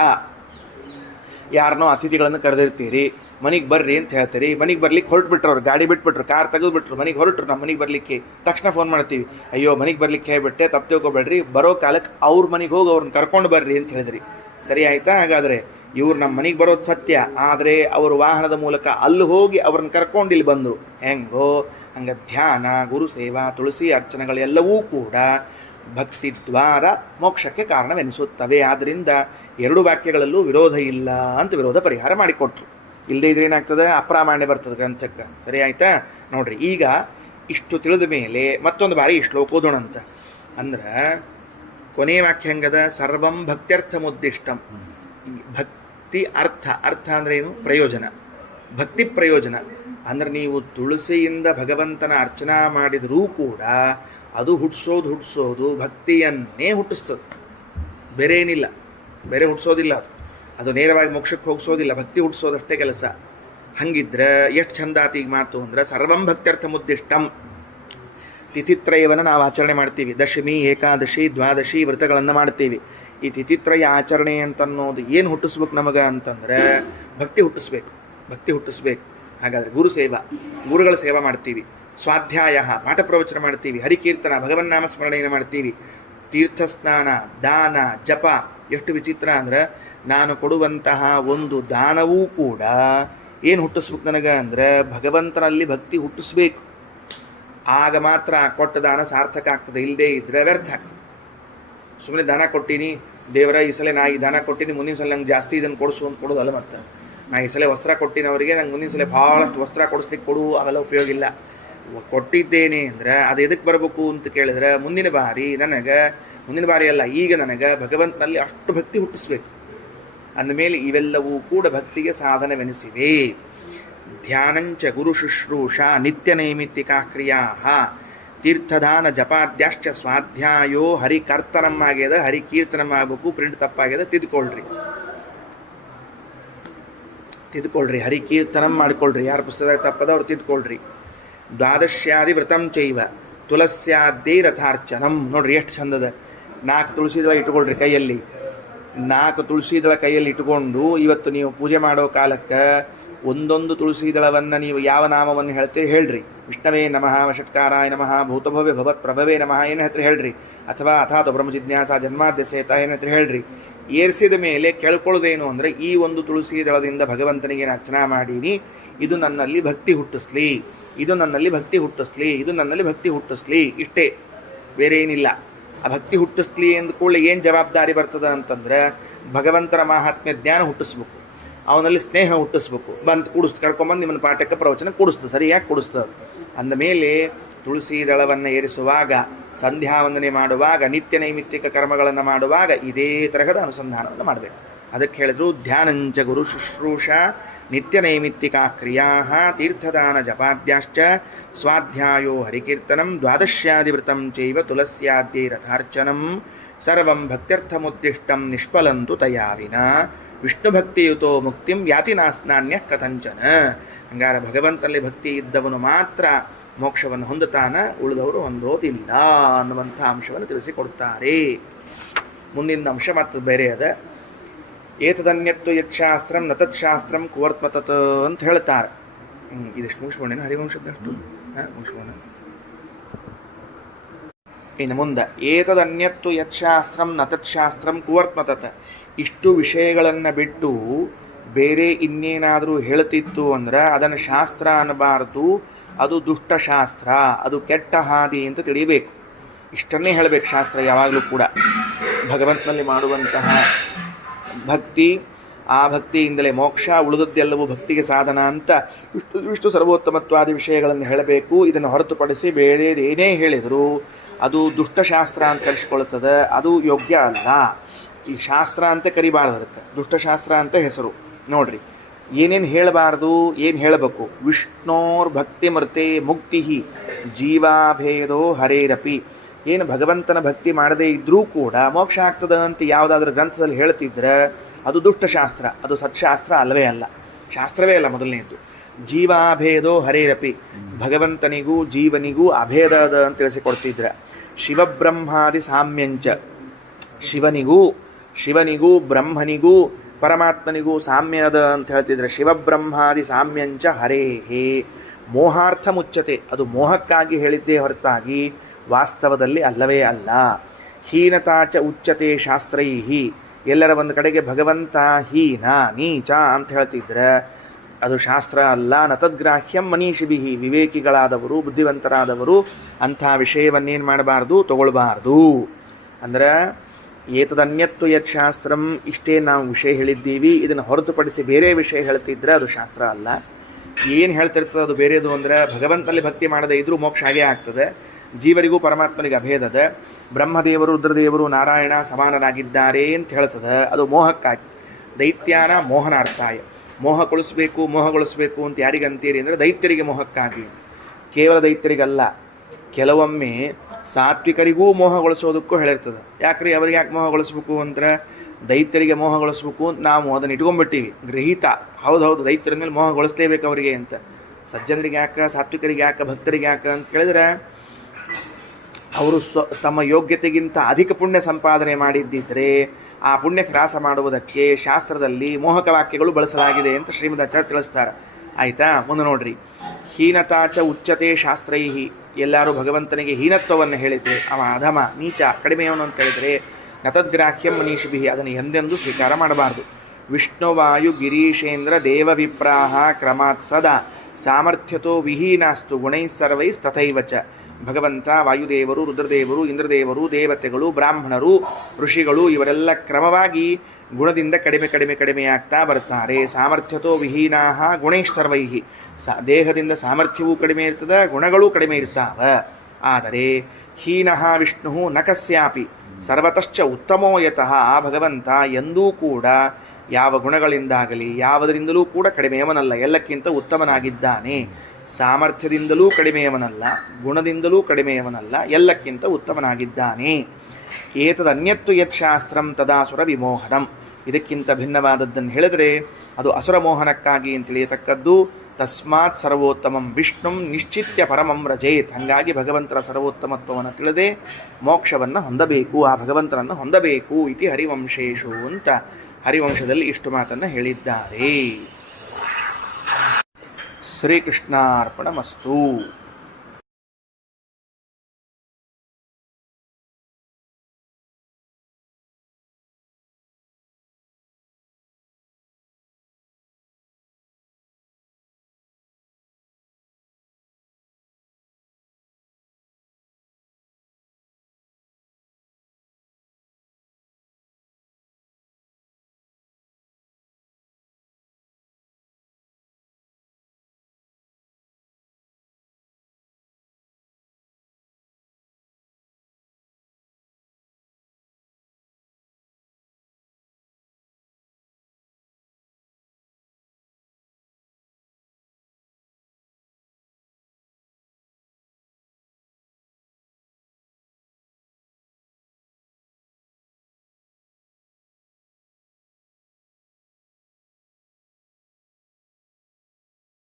ಯಾರನ್ನೋ ಅತಿಥಿಗಳನ್ನು ಕರೆದಿರ್ತೀರಿ, ಮನೆಗೆ ಬರ್ರಿ ಅಂತ ಹೇಳ್ತೀರಿ, ಮನೆಗೆ ಬರ್ಲಿಕ್ಕೆ ಹೊರಟುಬಿಟ್ರು, ಅವ್ರು ಗಾಡಿ ಬಿಟ್ಬಿಟ್ರು, ಕಾರ್ ತೆಗೆದುಬಿಟ್ರು, ಮನೆಗೆ ಹೊರಟ್ರು. ನಮ್ಮ ಮನೆಗೆ ಬರಲಿಕ್ಕೆ ತಕ್ಷಣ ಫೋನ್ ಮಾಡ್ತೀವಿ, ಅಯ್ಯೋ ಮನೆಗೆ ಬರ್ಲಿಕ್ಕೆ ಹೇಳ್ಬಿಟ್ಟೆ, ತಪ್ಪು ತಿಳ್ಕೊಬೇಡ್ರಿ, ಬರೋ ಕಾಲಕ್ಕೆ ಅವ್ರ ಮನೆಗೆ ಹೋಗಿ ಅವ್ರನ್ನ ಕರ್ಕೊಂಡು ಬರ್ರಿ ಅಂತ ಹೇಳಿದ್ರಿ. ಸರಿ ಆಯ್ತಾ? ಹಾಗಾದರೆ ಇವ್ರು ನಮ್ಮ ಮನೆಗೆ ಬರೋದು ಸತ್ಯ, ಆದರೆ ಅವರು ವಾಹನದ ಮೂಲಕ ಅಲ್ಲಿ ಹೋಗಿ ಅವ್ರನ್ನ ಕರ್ಕೊಂಡು ಇಲ್ಲಿ ಬಂದರು. ಹೆಂಗೋ ಹಂಗೆ ಧ್ಯಾನ, ಗುರು ಸೇವಾ, ತುಳಸಿ ಅರ್ಚನೆಗಳೆಲ್ಲವೂ ಕೂಡ ಭಕ್ತಿ ದ್ವಾರ ಮೋಕ್ಷಕ್ಕೆ ಕಾರಣವೆನಿಸುತ್ತವೆ. ಆದ್ದರಿಂದ ಎರಡು ವಾಕ್ಯಗಳಲ್ಲೂ ವಿರೋಧ ಇಲ್ಲ ಅಂತ ವಿರೋಧ ಪರಿಹಾರ ಮಾಡಿಕೊಟ್ರು. ಇಲ್ಲದೇ ಇದ್ರೆ ಏನಾಗ್ತದೆ? ಅಪ್ರಾಮಾಣ್ಯ ಬರ್ತದೆ ಗ್ರಂಥಕ್ಕೆ. ಸರಿ ಆಯ್ತಾ? ನೋಡ್ರಿ, ಈಗ ಇಷ್ಟು ತಿಳಿದ ಮೇಲೆ ಮತ್ತೊಂದು ಬಾರಿ ಈ ಶ್ಲೋಕ ಓದೋಣಂತ. ಅಂದ್ರೆ ಕೊನೆಯ ವಾಕ್ಯ ಹೆಂಗದ? ಸರ್ವಂ ಭಕ್ತ್ಯರ್ಥಮುದ್ದಿಷ್ಟಂ. ಭಕ್ತಿ ಅರ್ಥ ಅಂದ್ರೆ ಏನು? ಪ್ರಯೋಜನ. ಭಕ್ತಿ ಪ್ರಯೋಜನ ಅಂದ್ರೆ ನೀವು ತುಳಸಿಯಿಂದ ಭಗವಂತನ ಅರ್ಚನಾ ಮಾಡಿದರೂ ಕೂಡ ಅದು ಹುಟ್ಟಿಸೋದು ಭಕ್ತಿಯನ್ನೇ ಹುಟ್ಟಿಸ್ತದೆ, ಬೇರೆ ಏನಿಲ್ಲ. ಬೇರೆ ಹುಟ್ಟಿಸೋದಿಲ್ಲ, ಅದು ನೇರವಾಗಿ ಮೋಕ್ಷಕ್ಕೆ ಹೋಗಿಸೋದಿಲ್ಲ, ಭಕ್ತಿ ಹುಟ್ಟಿಸೋದಷ್ಟೇ ಕೆಲಸ. ಹಂಗಿದ್ರೆ ಎಷ್ಟು ಚಂದಾತಿಗೆ ಮಾತು ಅಂದ್ರೆ, ಸರ್ವಂ ಭಕ್ತ್ಯರ್ಥ ಮುದ್ದಿಷ್ಟಂ. ತಿಥಿತ್ರಯವನ್ನು ನಾವು ಆಚರಣೆ ಮಾಡ್ತೀವಿ. ದಶಮಿ, ಏಕಾದಶಿ, ದ್ವಾದಶಿ ವ್ರತಗಳನ್ನು ಮಾಡ್ತೀವಿ. ಈ ತಿಥಿತ್ರಯ ಆಚರಣೆ ಅಂತನ್ನೋದು ಏನು ಹುಟ್ಟಿಸ್ಬೇಕು ನಮಗೆ ಅಂತಂದ್ರೆ ಭಕ್ತಿ ಹುಟ್ಟಿಸ್ಬೇಕು. ಹಾಗಾದರೆ ಗುರು ಸೇವಾ, ಗುರುಗಳ ಸೇವಾ ಮಾಡ್ತೀವಿ. ಸ್ವಾಧ್ಯಾಯ, ಪಾಠ ಪ್ರವಚನ ಮಾಡ್ತೀವಿ. ಹರಿಕೀರ್ತನ, ಭಗವನ್ನಾಮ ಸ್ಮರಣೆಯನ್ನು ಮಾಡ್ತೀವಿ. ತೀರ್ಥಸ್ನಾನ, ದಾನ, ಜಪ. ಎಷ್ಟು ವಿಚಿತ್ರ ಅಂದ್ರೆ, ನಾನು ಕೊಡುವಂತಹ ಒಂದು ದಾನವೂ ಕೂಡ ಏನು ಹುಟ್ಟಿಸ್ಬೇಕು ನನಗೆ ಅಂದರೆ ಭಗವಂತನಲ್ಲಿ ಭಕ್ತಿ ಹುಟ್ಟಿಸ್ಬೇಕು. ಆಗ ಮಾತ್ರ ಕೊಟ್ಟ ದಾನ ಸಾರ್ಥಕ ಆಗ್ತದೆ, ಇಲ್ಲದೇ ಇದ್ರೆ ವ್ಯರ್ಥ ಆಗ್ತದೆ. ಸುಮ್ಮನೆ ದಾನ ಕೊಟ್ಟೀನಿ, ದೇವರ ಈ ಸಲ ನಾ ಈ ದಾನ ಕೊಟ್ಟೀನಿ, ಮುಂದಿನ ಸಲ ನಂಗೆ ಜಾಸ್ತಿ ಇದನ್ನು ಕೊಡಿಸು ಅಂತ ಕೊಡೋದಲ್ಲ. ಮತ್ತು ನಾ ಈ ಸಲ ವಸ್ತ್ರ ಕೊಟ್ಟಿನಿ ಅವರಿಗೆ, ನಂಗೆ ಮುಂದಿನ ಸಲ ಭಾಳಷ್ಟು ವಸ್ತ್ರ ಕೊಡಿಸ್ಲಿಕ್ಕೆ ಕೊಡು, ಅವೆಲ್ಲ ಉಪಯೋಗ ಇಲ್ಲ. ಕೊಟ್ಟಿದ್ದೇನೆ ಅಂದರೆ ಅದು ಎದಕ್ಕೆ ಬರಬೇಕು ಅಂತ ಕೇಳಿದ್ರೆ, ಮುಂದಿನ ಬಾರಿ ಅಲ್ಲ, ಈಗ ನನಗೆ ಭಗವಂತನಲ್ಲಿ ಅಷ್ಟು ಭಕ್ತಿ ಹುಟ್ಟಿಸ್ಬೇಕು. ಅಂದಮೇಲೆ ಇವೆಲ್ಲವೂ ಕೂಡ ಭಕ್ತಿಗೆ ಸಾಧನವೆನಿಸಿವೆ. ಧ್ಯಾನಂಚ ಗುರು ಶುಶ್ರೂಷಾ ನಿತ್ಯ ನೈಮಿತ್ತಿಕಾ ಕ್ರಿಯಾ ತೀರ್ಥದಾನ ಜಪಾದ್ಯಾಶ್ಚ ಸ್ವಾಧ್ಯಾಯೋ ಹರಿಕರ್ತನಂ ಆಗ್ಯದ ಹರಿಕೀರ್ತನಂ ಆಗಬೇಕು. ಪ್ರಿಂಟ್ ತಪ್ಪಾಗ್ಯದ, ತಿದ್ಕೊಳ್ರಿ ಹರಿಕೀರ್ತನಂ ಮಾಡಿಕೊಳ್ರಿ. ಯಾರ ಪುಸ್ತಕದಾಗ ತಪ್ಪದ ಅವ್ರು ತಿದ್ಕೊಳ್ರಿ. ದ್ವಾದಶ್ಯಾದಿ ವ್ರತಂ ಚೈವ ತುಳಸ್ಯಾದ್ಯೈ ರಥಾರ್ಚನಂ. ನೋಡ್ರಿ ಎಷ್ಟು ಚಂದದ. 4 ತುಳಸಿ ದಳ ಇಟ್ಕೊಳ್ರಿ ಕೈಯಲ್ಲಿ. 4 ತುಳಸಿ ದಳ ಕೈಯಲ್ಲಿ ಇಟ್ಕೊಂಡು ಇವತ್ತು ನೀವು ಪೂಜೆ ಮಾಡೋ ಕಾಲಕ್ಕೆ ಒಂದೊಂದು ತುಳಸಿ ದಳವನ್ನು ನೀವು ಯಾವ ನಾಮವನ್ನು ಹೇಳ್ತೀರಿ ಹೇಳ್ರಿ. ವಿಷ್ಣವೇ ನಮಃ, ವಷಟ್ಕಾರಾಯ ನಮಃ, ಭೂತಭವ್ಯ ಭವತ್ ಪ್ರಭವೇ ನಮಃ ಏನು ಹೇಳ್ತೀರಿ ಹೇಳ್ರಿ. ಅಥವಾ ಅಥಾತ ಬ್ರಹ್ಮ ಜಿಜ್ಞಾಸ ಜನ್ಮಾದ್ಯಸೇತ ಏನು ಹೇಳ್ತೀರಿ ಹೇಳ್ರಿ. ಏರಿಸಿದ ಮೇಲೆ ಕೇಳ್ಕೊಳ್ಳೋದೇನು ಅಂದರೆ, ಈ ಒಂದು ತುಳಸಿ ದಳದಿಂದ ಭಗವಂತನಿಗೆ ನಾನು ಅರ್ಚನಾ ಮಾಡೀನಿ, ಇದು ನನ್ನಲ್ಲಿ ಭಕ್ತಿ ಹುಟ್ಟಿಸ್ಲಿ, ಇದು ನನ್ನಲ್ಲಿ ಭಕ್ತಿ ಹುಟ್ಟಿಸ್ಲಿ, ಇದು ನನ್ನಲ್ಲಿ ಭಕ್ತಿ ಹುಟ್ಟಿಸ್ಲಿ. ಇಷ್ಟೇ, ಬೇರೆ ಏನಿಲ್ಲ. ಆ ಭಕ್ತಿ ಹುಟ್ಟಿಸ್ಲಿ ಅಂದ ಕೂಡಲೇ ಏನು ಜವಾಬ್ದಾರಿ ಬರ್ತದೆ ಅಂತಂದ್ರೆ, ಭಗವಂತನ ಮಹಾತ್ಮ್ಯ ಜ್ಞಾನ ಹುಟ್ಟಿಸ್ಬೇಕು, ಅವನಲ್ಲಿ ಸ್ನೇಹ ಹುಟ್ಟಿಸ್ಬೇಕು. ಕೂಡಿಸ್ತು ಕರ್ಕೊಂಬಂದು ನಿಮ್ಮನ್ನು ಪಾಠಕ್ಕೆ ಪ್ರವಚನ ಕೂಡಿಸ್ತದೆ. ಸರಿಯಾಗಿ ಕೂಡಿಸ್ತದೆ. ಅಂದಮೇಲೆ ತುಳಸಿ ದಳವನ್ನು ಏರಿಸುವಾಗ, ಸಂಧ್ಯಾ ವಂದನೆ ಮಾಡುವಾಗ, ನಿತ್ಯ ನೈಮಿತ್ತಿಕ ಕರ್ಮಗಳನ್ನು ಮಾಡುವಾಗ ಇದೇ ತರಹದ ಅನುಸಂಧಾನವನ್ನು ಮಾಡಬೇಕು. ಅದಕ್ಕೆ ಹೇಳಿದ್ರು ಧ್ಯಾನಂಚ ಗುರು ಶುಶ್ರೂಷಾ ನಿತ್ಯ ನೈಮಿತ್ತಿಕಾ ಕ್ರಿಯಾ ತೀರ್ಥದಾನ ಜಪಾದ್ಯಾಶ್ಚ ಸ್ವಾಧ್ಯಾಯೋ ಹರಿಕೀರ್ತನಂ ದ್ವಾದಶ್ಯಾದಿವೃತಂ ಚೈವ ತುಳಸ್ಯಾದ್ಯೈ ರಥಾರ್ಚನಂ ಸರ್ವಂ ಭಕ್ತ್ಯರ್ಥಮುದ್ದಿಷ್ಟಂ ನಿಷ್ಫಲಂತು ತಯಾವಿನ ವಿಷ್ಣು ಭಕ್ತಿಯುತೋ ಮುಕ್ತಿಂ ಯಾತಿ ನಾಸ್ನಾನ್ಯ ಕಥಂಚನ. ಹಂಗಾರ ಭಗವಂತನಲ್ಲಿ ಭಕ್ತಿ ಇದ್ದವನು ಮಾತ್ರ ಮೋಕ್ಷವನ್ನು ಹೊಂದುತ್ತಾನ, ಉಳಿದವರು ಹೊಂದೋದಿಲ್ಲ ಅನ್ನುವಂಥ ಅಂಶವನ್ನು ತಿಳಿಸಿಕೊಡ್ತಾರೆ. ಮುಂದಿನ ಅಂಶ ಮತ್ತು ಬೇರೆ ಅದ. ಏತದನ್ಯತ್ತು ಯತ್ಶಾಸ್ತ್ರಂ ನತತ್ಶಾಸ್ತ್ರಂ ಕುವರ್ತ್ಮತತ್ ಅಂತ ಹೇಳ್ತಾರೆ. ಇದಿಷ್ಟು ಮುಗಿಸ್ಕೊಂಡೇನು ಹರಿವಂಶದಷ್ಟು ಮುಗಿಸ್ಕೊಂಡ. ಇನ್ನು ಮುಂದೆ ಏತದನ್ಯತ್ತು ಯತ್ಶಾಸ್ತ್ರಂ ನತತ್ಶಾಸ್ತ್ರಂ ಕುವರ್ತ್ಮತತ್. ಇಷ್ಟು ವಿಷಯಗಳನ್ನು ಬಿಟ್ಟು ಬೇರೆ ಇನ್ನೇನಾದರೂ ಹೇಳ್ತಿತ್ತು ಅಂದ್ರೆ ಅದನ್ನು ಶಾಸ್ತ್ರ ಅನ್ನಬಾರದು, ಅದು ದುಷ್ಟಶಾಸ್ತ್ರ, ಅದು ಕೆಟ್ಟ ಹಾದಿ ಅಂತ ತಿಳಿಯಬೇಕು. ಇಷ್ಟನ್ನೇ ಹೇಳಬೇಕು ಶಾಸ್ತ್ರ ಯಾವಾಗಲೂ ಕೂಡ. ಭಗವಂತನಲ್ಲಿ ಮಾಡುವಂತಹ ಭಕ್ತಿ, ಆ ಭಕ್ತಿಯಿಂದಲೇ ಮೋಕ್ಷ, ಉಳಿದದ್ದೆಲ್ಲವೂ ಭಕ್ತಿಗೆ ಸಾಧನ ಅಂತ ಇಷ್ಟು ಸರ್ವೋತ್ತಮತ್ವಾದಿ ವಿಷಯಗಳನ್ನು ಹೇಳಬೇಕು. ಇದನ್ನು ಹೊರತುಪಡಿಸಿ ಬೇರೆದೇನೇ ಹೇಳಿದರೂ ಅದು ದುಷ್ಟಶಾಸ್ತ್ರ ಅಂತ ಕರೆಸಿಕೊಳ್ಳುತ್ತದೆ, ಅದು ಯೋಗ್ಯ ಅಲ್ಲ. ಈ ಶಾಸ್ತ್ರ ಅಂತ ಕರಿಬಾರ್ದಿರುತ್ತೆ, ದುಷ್ಟಶಾಸ್ತ್ರ ಅಂತ ಹೆಸರು. ನೋಡ್ರಿ ಏನೇನು ಹೇಳಬಾರ್ದು, ಏನು ಹೇಳಬೇಕು. ವಿಷ್ಣೋರ್ ಭಕ್ತಿ ಮೃತೆ ಮುಕ್ತಿ ಜೀವಾಭೇದೋ ಹರೇರಪಿ. ಏನು ಭಗವಂತನ ಭಕ್ತಿ ಮಾಡದೇ ಇದ್ರೂ ಕೂಡ ಮೋಕ್ಷ ಆಗ್ತದೆ ಅಂತ ಯಾವುದಾದ್ರೂ ಗ್ರಂಥದಲ್ಲಿ ಹೇಳ್ತಿದ್ರೆ ಅದು ದುಷ್ಟಶಾಸ್ತ್ರ, ಅದು ಸತ್ಶಾಸ್ತ್ರ ಅಲ್ಲವೇ ಅಲ್ಲ, ಶಾಸ್ತ್ರವೇ ಅಲ್ಲ. ಮೊದಲನೇದು ಜೀವಾಭೇದೋ ಹರೇರಪಿ, ಭಗವಂತನಿಗೂ ಜೀವನಿಗೂ ಅಭೇದ ಅದ ಅಂತ ತಿಳಿಸಿಕೊಡ್ತಿದ್ರೆ. ಶಿವಬ್ರಹ್ಮಾದಿ ಸಾಮ್ಯಂಚ, ಶಿವನಿಗೂ ಬ್ರಹ್ಮನಿಗೂ ಪರಮಾತ್ಮನಿಗೂ ಸಾಮ್ಯ ಅದ ಅಂತ ಹೇಳ್ತಿದ್ರೆ. ಶಿವಬ್ರಹ್ಮಾದಿ ಸಾಮ್ಯಂಚ ಹರೇಹೇ ಮೋಹಾರ್ಥ ಮುಚ್ಚತೆ, ಅದು ಮೋಹಕ್ಕಾಗಿ ಹೇಳಿದ್ದೇ ಹೊರತಾಗಿ ವಾಸ್ತವದಲ್ಲಿ ಅಲ್ಲವೇ ಅಲ್ಲ. ಹೀನತಾಚ ಉಚ್ಚತೆ ಶಾಸ್ತ್ರೈಹಿ, ಎಲ್ಲರ ಒಂದು ಕಡೆಗೆ ಭಗವಂತ ಹೀನ ನೀಚ ಅಂತ ಹೇಳ್ತಿದ್ರೆ ಅದು ಶಾಸ್ತ್ರ ಅಲ್ಲ. ನತದ್ಗ್ರಾಹ್ಯಂ ಮನೀಷಿಭಿಹಿ, ವಿವೇಕಿಗಳಾದವರು ಬುದ್ಧಿವಂತರಾದವರು ಅಂಥ ವಿಷಯವನ್ನೇನು ಮಾಡಬಾರ್ದು, ತಗೊಳ್ಬಾರ್ದು. ಅಂದ್ರೆ ಏತದನ್ಯತ್ತು ಯತ್ ಶಾಸ್ತ್ರಂ, ಇಷ್ಟೇ ನಾವು ವಿಷಯ ಹೇಳಿದ್ದೀವಿ, ಇದನ್ನು ಹೊರತುಪಡಿಸಿ ಬೇರೆ ವಿಷಯ ಹೇಳ್ತಿದ್ರೆ ಅದು ಶಾಸ್ತ್ರ ಅಲ್ಲ. ಏನು ಹೇಳ್ತಿರ್ತದೆ ಅದು ಬೇರೆದು. ಅಂದರೆ ಭಗವಂತನಲ್ಲಿ ಭಕ್ತಿ ಮಾಡದೇ ಇದ್ರೂ ಮೋಕ್ಷ ಆಗೇ ಆಗ್ತದೆ. ಜೀವರಿಗೂ ಪರಮಾತ್ಮನಿಗೆ ಅಭೇದದ, ಬ್ರಹ್ಮದೇವರು ರುದ್ರದೇವರು ನಾರಾಯಣ ಸಮಾನರಾಗಿದ್ದಾರೆ ಅಂತ ಹೇಳ್ತದೆ, ಅದು ಮೋಹಕ್ಕಾಗಿ. ದೈತ್ಯಾನ ಮೋಹನಾರ್ಥಾಯ, ಮೋಹಗೊಳಿಸಬೇಕು ಅಂತ ಯಾರಿಗಂತೀರಿ ಅಂದರೆ ದೈತ್ಯರಿಗೆ ಮೋಹಕ್ಕಾಗಿ. ಕೇವಲ ದೈತ್ಯರಿಗಲ್ಲ, ಕೆಲವೊಮ್ಮೆ ಸಾತ್ವಿಕರಿಗೂ ಮೋಹಗೊಳಿಸೋದಕ್ಕೂ ಹೇಳಿರ್ತದೆ. ಯಾಕ್ರಿ ಅವರಿಗೆ ಯಾಕೆ ಮೋಹಗೊಳಿಸ್ಬೇಕು ಅಂದ್ರೆ ದೈತ್ಯರಿಗೆ ಮೋಹಗೊಳಿಸ್ಬೇಕು ಅಂತ ನಾವು ಅದನ್ನು ಇಟ್ಕೊಂಡ್ಬಿಟ್ಟಿವಿ ಗೃಹೀತ. ಹೌದು ದೈತ್ಯರ ಮೇಲೆ ಮೋಹಗೊಳಿಸ್ಲೇಬೇಕು ಅವರಿಗೆ ಅಂತ. ಸಜ್ಜನರಿಗೆ ಯಾಕೆ, ಸಾತ್ವಿಕರಿಗೆ ಯಾಕೆ, ಭಕ್ತರಿಗೆ ಯಾಕೆ ಅಂತ ಕೇಳಿದ್ರೆ ಅವರು ತಮ್ಮ ಯೋಗ್ಯತೆಗಿಂತ ಅಧಿಕ ಪುಣ್ಯ ಸಂಪಾದನೆ ಮಾಡಿದ್ದಿದ್ರೆ ಆ ಪುಣ್ಯಕ್ಕೆ ಹ್ರಾಸ ಮಾಡುವುದಕ್ಕೆ ಶಾಸ್ತ್ರದಲ್ಲಿ ಮೋಹಕ ವಾಕ್ಯಗಳು ಬಳಸಲಾಗಿದೆ ಅಂತ ಶ್ರೀಮದಾಚಾರ್ಯ ತಿಳಿಸ್ತಾರೆ. ಆಯಿತಾ? ಮುಂದೆ ನೋಡ್ರಿ. ಹೀನತಾಚ ಉಚ್ಚತೆ ಶಾಸ್ತ್ರೈಹಿ, ಎಲ್ಲರೂ ಭಗವಂತನಿಗೆ ಹೀನತ್ವವನ್ನು ಹೇಳಿದರೆ ಅವ ಅಧಮ ನೀಚ ಕಡಿಮೆಯವನು ಅಂತ ಹೇಳಿದರೆ ನತದ್ಗ್ರಾಹ್ಯಂ ಮನೀಷಿಭಿಹಿ, ಅದನ್ನು ಎಂದೆಂದೂ ಸ್ವೀಕಾರ ಮಾಡಬಾರ್ದು. ವಿಷ್ಣುವಾಯು ಗಿರೀಶೇಂದ್ರ ದೇವ ವಿಪ್ರಾಹ ಕ್ರಮಾತ್ ಸದಾ ಸಾಮರ್ಥ್ಯತೋ ವಿಹೀನಾಸ್ತು ಗುಣೈಸ್ಸರ್ವೈಸ್ತಥೈವಚ. ಭಗವಂತ, ವಾಯುದೇವರು, ರುದ್ರದೇವರು, ಇಂದ್ರದೇವರು, ದೇವತೆಗಳು, ಬ್ರಾಹ್ಮಣರು, ಋಷಿಗಳು ಇವರೆಲ್ಲ ಕ್ರಮವಾಗಿ ಗುಣದಿಂದ ಕಡಿಮೆ ಆಗ್ತಾ ಬರ್ತಾರೆ. ಸಾಮರ್ಥ್ಯತೋ ವಿಹೀನಾಹ ಗುಣೈಃಸರ್ವೈಹಿ, ದೇಹದಿಂದ ಸಾಮರ್ಥ್ಯವೂ ಕಡಿಮೆ ಇರ್ತದೆ, ಗುಣಗಳೂ ಕಡಿಮೆ ಇರ್ತಾವ. ಆದರೆ ಹೀನಃ ವಿಷ್ಣು ನ ಕಸ್ಯಾಪಿ ಸರ್ವತಶ್ಚ ಉತ್ತಮೋ ಯತಃ, ಆ ಭಗವಂತ ಎಂದೂ ಕೂಡ ಯಾವ ಗುಣಗಳಿಂದಾಗಲಿ ಯಾವುದರಿಂದಲೂ ಕೂಡ ಕಡಿಮೆಯವನಲ್ಲ, ಎಲ್ಲಕ್ಕಿಂತ ಉತ್ತಮನಾಗಿದ್ದಾನೆ. ಸಾಮರ್ಥ್ಯದಿಂದಲೂ ಕಡಿಮೆಯವನಲ್ಲ, ಗುಣದಿಂದಲೂ ಕಡಿಮೆಯವನಲ್ಲ, ಎಲ್ಲಕ್ಕಿಂತ ಉತ್ತಮನಾಗಿದ್ದಾನೆ. ಏತದನ್ಯತ್ತು ಯತ್ ಶಾಸ್ತ್ರಂ ತದಾಸುರ ವಿಮೋಹನಂ. ಇದಕ್ಕಿಂತ ಭಿನ್ನವಾದದ್ದನ್ನು ಹೇಳಿದರೆ ಅದು ಅಸುರ ಮೋಹನಕ್ಕಾಗಿ ಅಂತ ತಿಳಿಯತಕ್ಕದ್ದು. ತಸ್ಮಾತ್ ಸರ್ವೋತ್ತಮಂ ವಿಷ್ಣುಂ ನಿಶ್ಚಿತ್ಯ ಪರಮಂ ರಜೇತ್. ಹಾಗಾಗಿ ಭಗವಂತರ ಸರ್ವೋತ್ತಮತ್ವವನ್ನು ತಿಳಿದೇ ಮೋಕ್ಷವನ್ನು ಹೊಂದಬೇಕು, ಆ ಭಗವಂತನನ್ನು ಹೊಂದಬೇಕು. ಇತಿ ಹರಿವಂಶೇಶು ಅಂತ ಹರಿವಂಶದಲ್ಲಿ ಇಷ್ಟು ಮಾತನ್ನು ಹೇಳಿದ್ದಾರೆ. ಶ್ರೀಕೃಷ್ಣಾರ್ಪಣಮಸ್ತು.